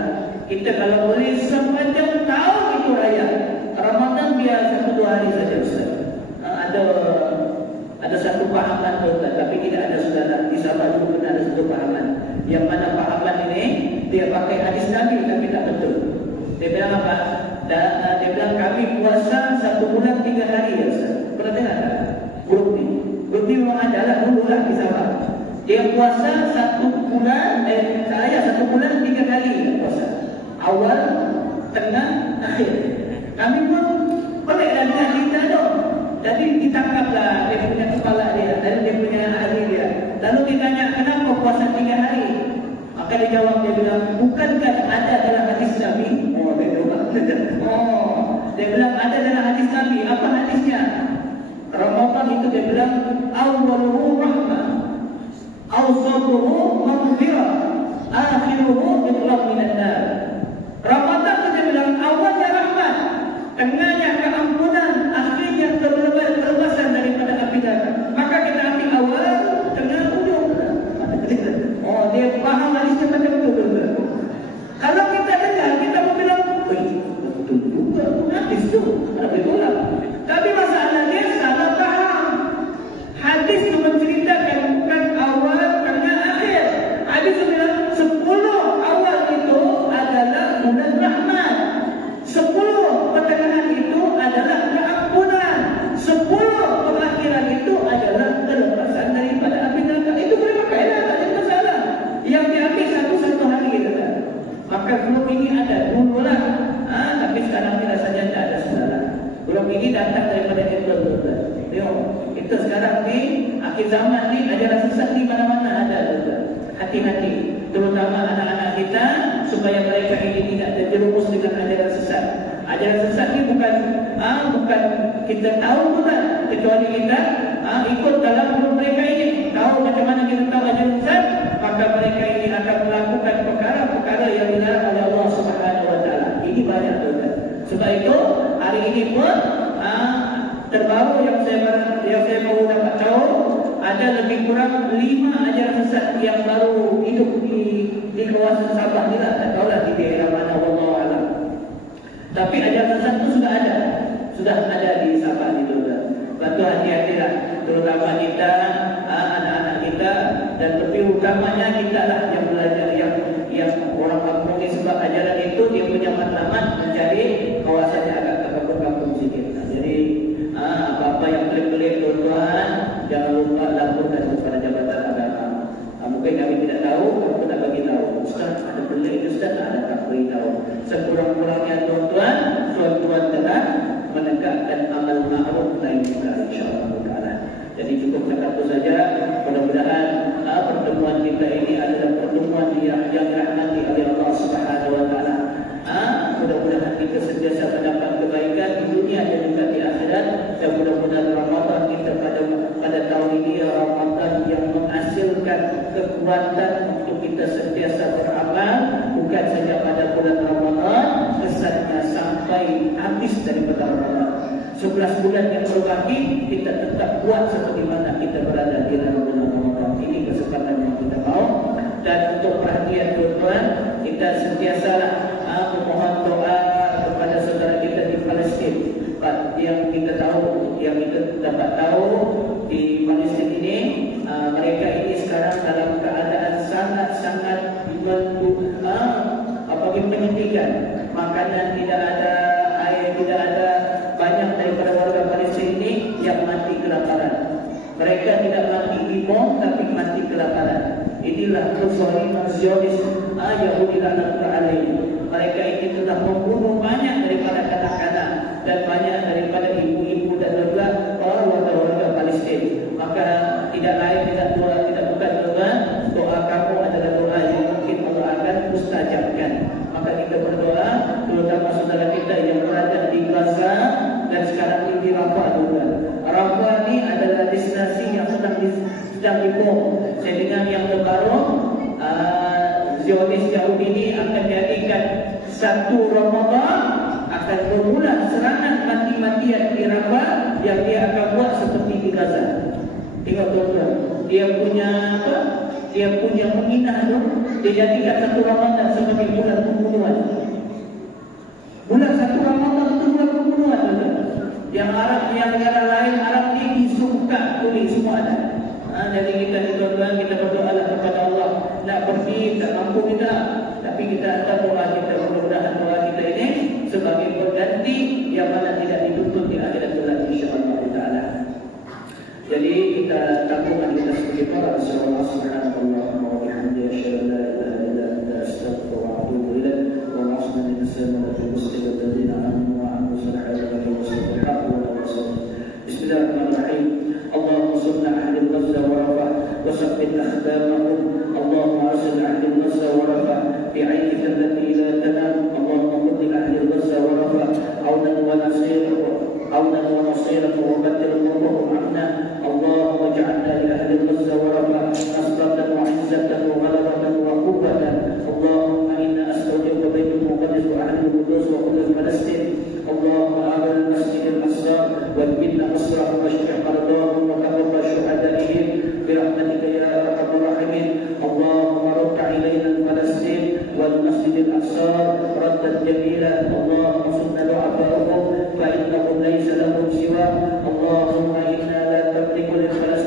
Kita kalau boleh sepanjang tahun itu raya. Ramadan biar 1-2 hari saja Ustaz. Ada satu pahaman Ustaz, tapi tidak ada saudara di Sabah dulu pun ada satu pahaman. Yang mana pahaman ini dia pakai hadis Nabi tapi tak betul. Dia bilang apa? Dia bilang kami puasa 1 bulan 3 hari ya Ustaz. Pernah dengar tak? Grup ni memang ada lah dulu lah di Sabah. Dia puasa 1 bulan 1 bulan 3 kali puasa. Awal, tengah, akhir. Kami pun peliklah dengan cerita tu. Jadi ditangkaplah dia punya kepala dia dan dia punya ahli dia. Lalu ditanya kenapa puasa 3 hari. Maka dia jawab, dia bilang bukankah ada dalam hadis Nabi? Dia bilang ada dalam hadis Nabi. Apa hadisnya? Ramadan itu dia bilang awwaluhu rahmah, awsatuhu maghfirah, akhiruhu itlaq minan nar. Ramadan itu dia bilang awalnya rahmat, tengahnya keampunan, akhirnya kebebasan daripada api neraka. Maka kita ambil awal, tengah, ujung. Dia faham hadisnya macam itu. Kalau kita dengar, kita mau bilang, betul juga hadis tu, betul lah. Tapi masalah dia salah faham. Hadis itu menceritakan bukan awal, tengah, akhir. Hadis itu bilang 10 awal itu adalah bulan rahmat, 10 pertengahan itu adalah keampunan, 10 perakhiran itu adalah kelepasan daripada api neraka. Itu boleh pakai lah, tak ada masalah. Yang diambil satu-satu hari kita kan. Maka belum ini ada dulu lah, tapi sekarang ni rasanya tak ada saudara. Belum ini datang daripada Apple. Tengok, kita sekarang ni akhir zaman ni ajaran sesat di mana-mana ada. Hati-hati, terutama anak-anak kita, supaya mereka ini tidak terjerumus dengan ajaran sesat. Ajaran sesat ni bukan kita tahu pun, kecuali kita ikut dalam grup mereka ini. Tahu macam mana kita tahu ajaran sesat, maka mereka ini akan melakukan perkara-perkara yang dilarang oleh Allah Subhanahu wa taala. Ini banyak tuan. Sebab itu hari ini pun terbaru yang saya baru dapat tahu, ada lebih kurang 5 ajaran sesat yang baru hidup di kawasan Sabah ni lah. Tak tahulah di daerah mana, wallahu a'lam. Tapi ajaran sesat itu sudah ada di Sabah ni tuan. Lepas hati-hatilah, terutama kita, anak-anak kita, dan lebih utamanya kita lah yang belajar, yang orang kampung ni. Sebab ajaran itu dia punya matlamat mencari kawasannya agak ke kampung-kampung sikit. Jadi apa-apa yang pelik-pelik tuan-tuan, jangan lupa laporkan kepada jabatan agama. Mungkin kami tidak tahu, aku nak bagi tahu. Ustaz, ada pelik Ustaz, ada tak beritahu. Sekurang-kurangnya tuan-tuan telah menegakkan amal ma'ruf nahi munkar insya-Allah taala. Jadi cukup cakap itu saja. Mudah-mudahan pertemuan kita ini adalah pertemuan yang dirahmati oleh Allah Subhanahu wa taala. Mudah-mudahan kita sentiasa mendapat kebaikan di dunia dan juga di akhirat. Dan mudah-mudahan Ramadan kita pada tahun ini Ramadan yang menghasilkan kekuatan untuk kita sentiasa beramal, bukan saja pada bulan Ramadan, kesannya sampai habis daripada Ramadan. 11 bulan yang berbaki, kita tetap kuat seperti mana kita berada di dalam bulan Ramadan. Ini kesempatan yang kita mau. Dan untuk perhatian tuan-tuan, kita sentiasalah memohon doa kepada saudara kita di Palestin. Yang kita dapat tahu di Palestin ini, mereka ini sekarang dalam keadaan sangat-sangat menyedihkan. Makanan tidak ada, air tidak ada. Banyak daripada warga Palestin ini yang mati kelaparan. Mereka tidak mati di bom, tapi mati kelaparan. Inilah kezaliman Zionis Yahudi laknatullah alaihi. Mereka ini telah membunuh banyak daripada kanak-kanak dan banyak daripada ibu-ibu dan juga warga-warga Palestin. Maka tidak lain tidak bukan doa kamu adalah doa yang mungkin Allah akan mustajabkan. Maka kita berdoa, terutama saudara kita yang berada di Gaza dan sekarang di Rafah juga. Rafah ini adalah destinasi yang sedang dibom. Saya dengar yang terbaru, Zionis Yahudi ini akan jadikan 1 Ramadan akan bermula serangan mati-matian di Rafah yang dia akan buat seperti di Gaza. Tengok tuan-tuan, dia punya apa? Dia punya menginah tu, dia jadikan 1 Ramadan sebagai bulan pembunuhan. Bulan 1 Ramadan itu bulan pembunuhan, tuan-tuan. Yang Arab, yang negara lain Arab ini disuka kuning semua ada. Jadi kita tuan-tuan, kita berdoalah kepada Allah. Nak pergi tak mampu kita, tapi kita ada doa kita, mudah-mudahan doa kita ini sebagai pengganti yang mana tidak dituntut di akhirat kelak insya-Allah taala. Jadi kita takutkan kita sebagai para Rasulullah subhanahu wa bihamdihi asyhadu an la ilaha illa anta astaghfiruka wa atubu ilaik wa asma'u lisanati muslimin alladziina amanu wa amilu salihati wa sallallahu alaihi wasallam. Bismillahirrahmanirrahim. Allahumma salli ala ahli Gaza wa Rafah wa sabbit akhdamahum. Allahumma arsil ahli Gaza wa Rafah bi'ainika allati la tanam. Allahumma qul ahli Gaza wa Rafah aunan wa nasira wa badil umurahum amna. اللهم اجعلنا لأهل غزة ورفح نصرة وعزة وغلبة وقوة. اللهم إنا أستودعك بيت المقدس وأهل القدس وكل فلسطين. اللهم آمن المسجد الأقصى وابن نصره واشف مرضاهم وتقبل شهدائهم برحمتك يا أرحم الراحمين. اللهم رد إلينا فلسطين والمسجد الأقصى ردا جميلا. اللهم صلنا ضعفاءهم فإنهم ليس لهم سواه. اللهم إنا لا تملك للفلسطين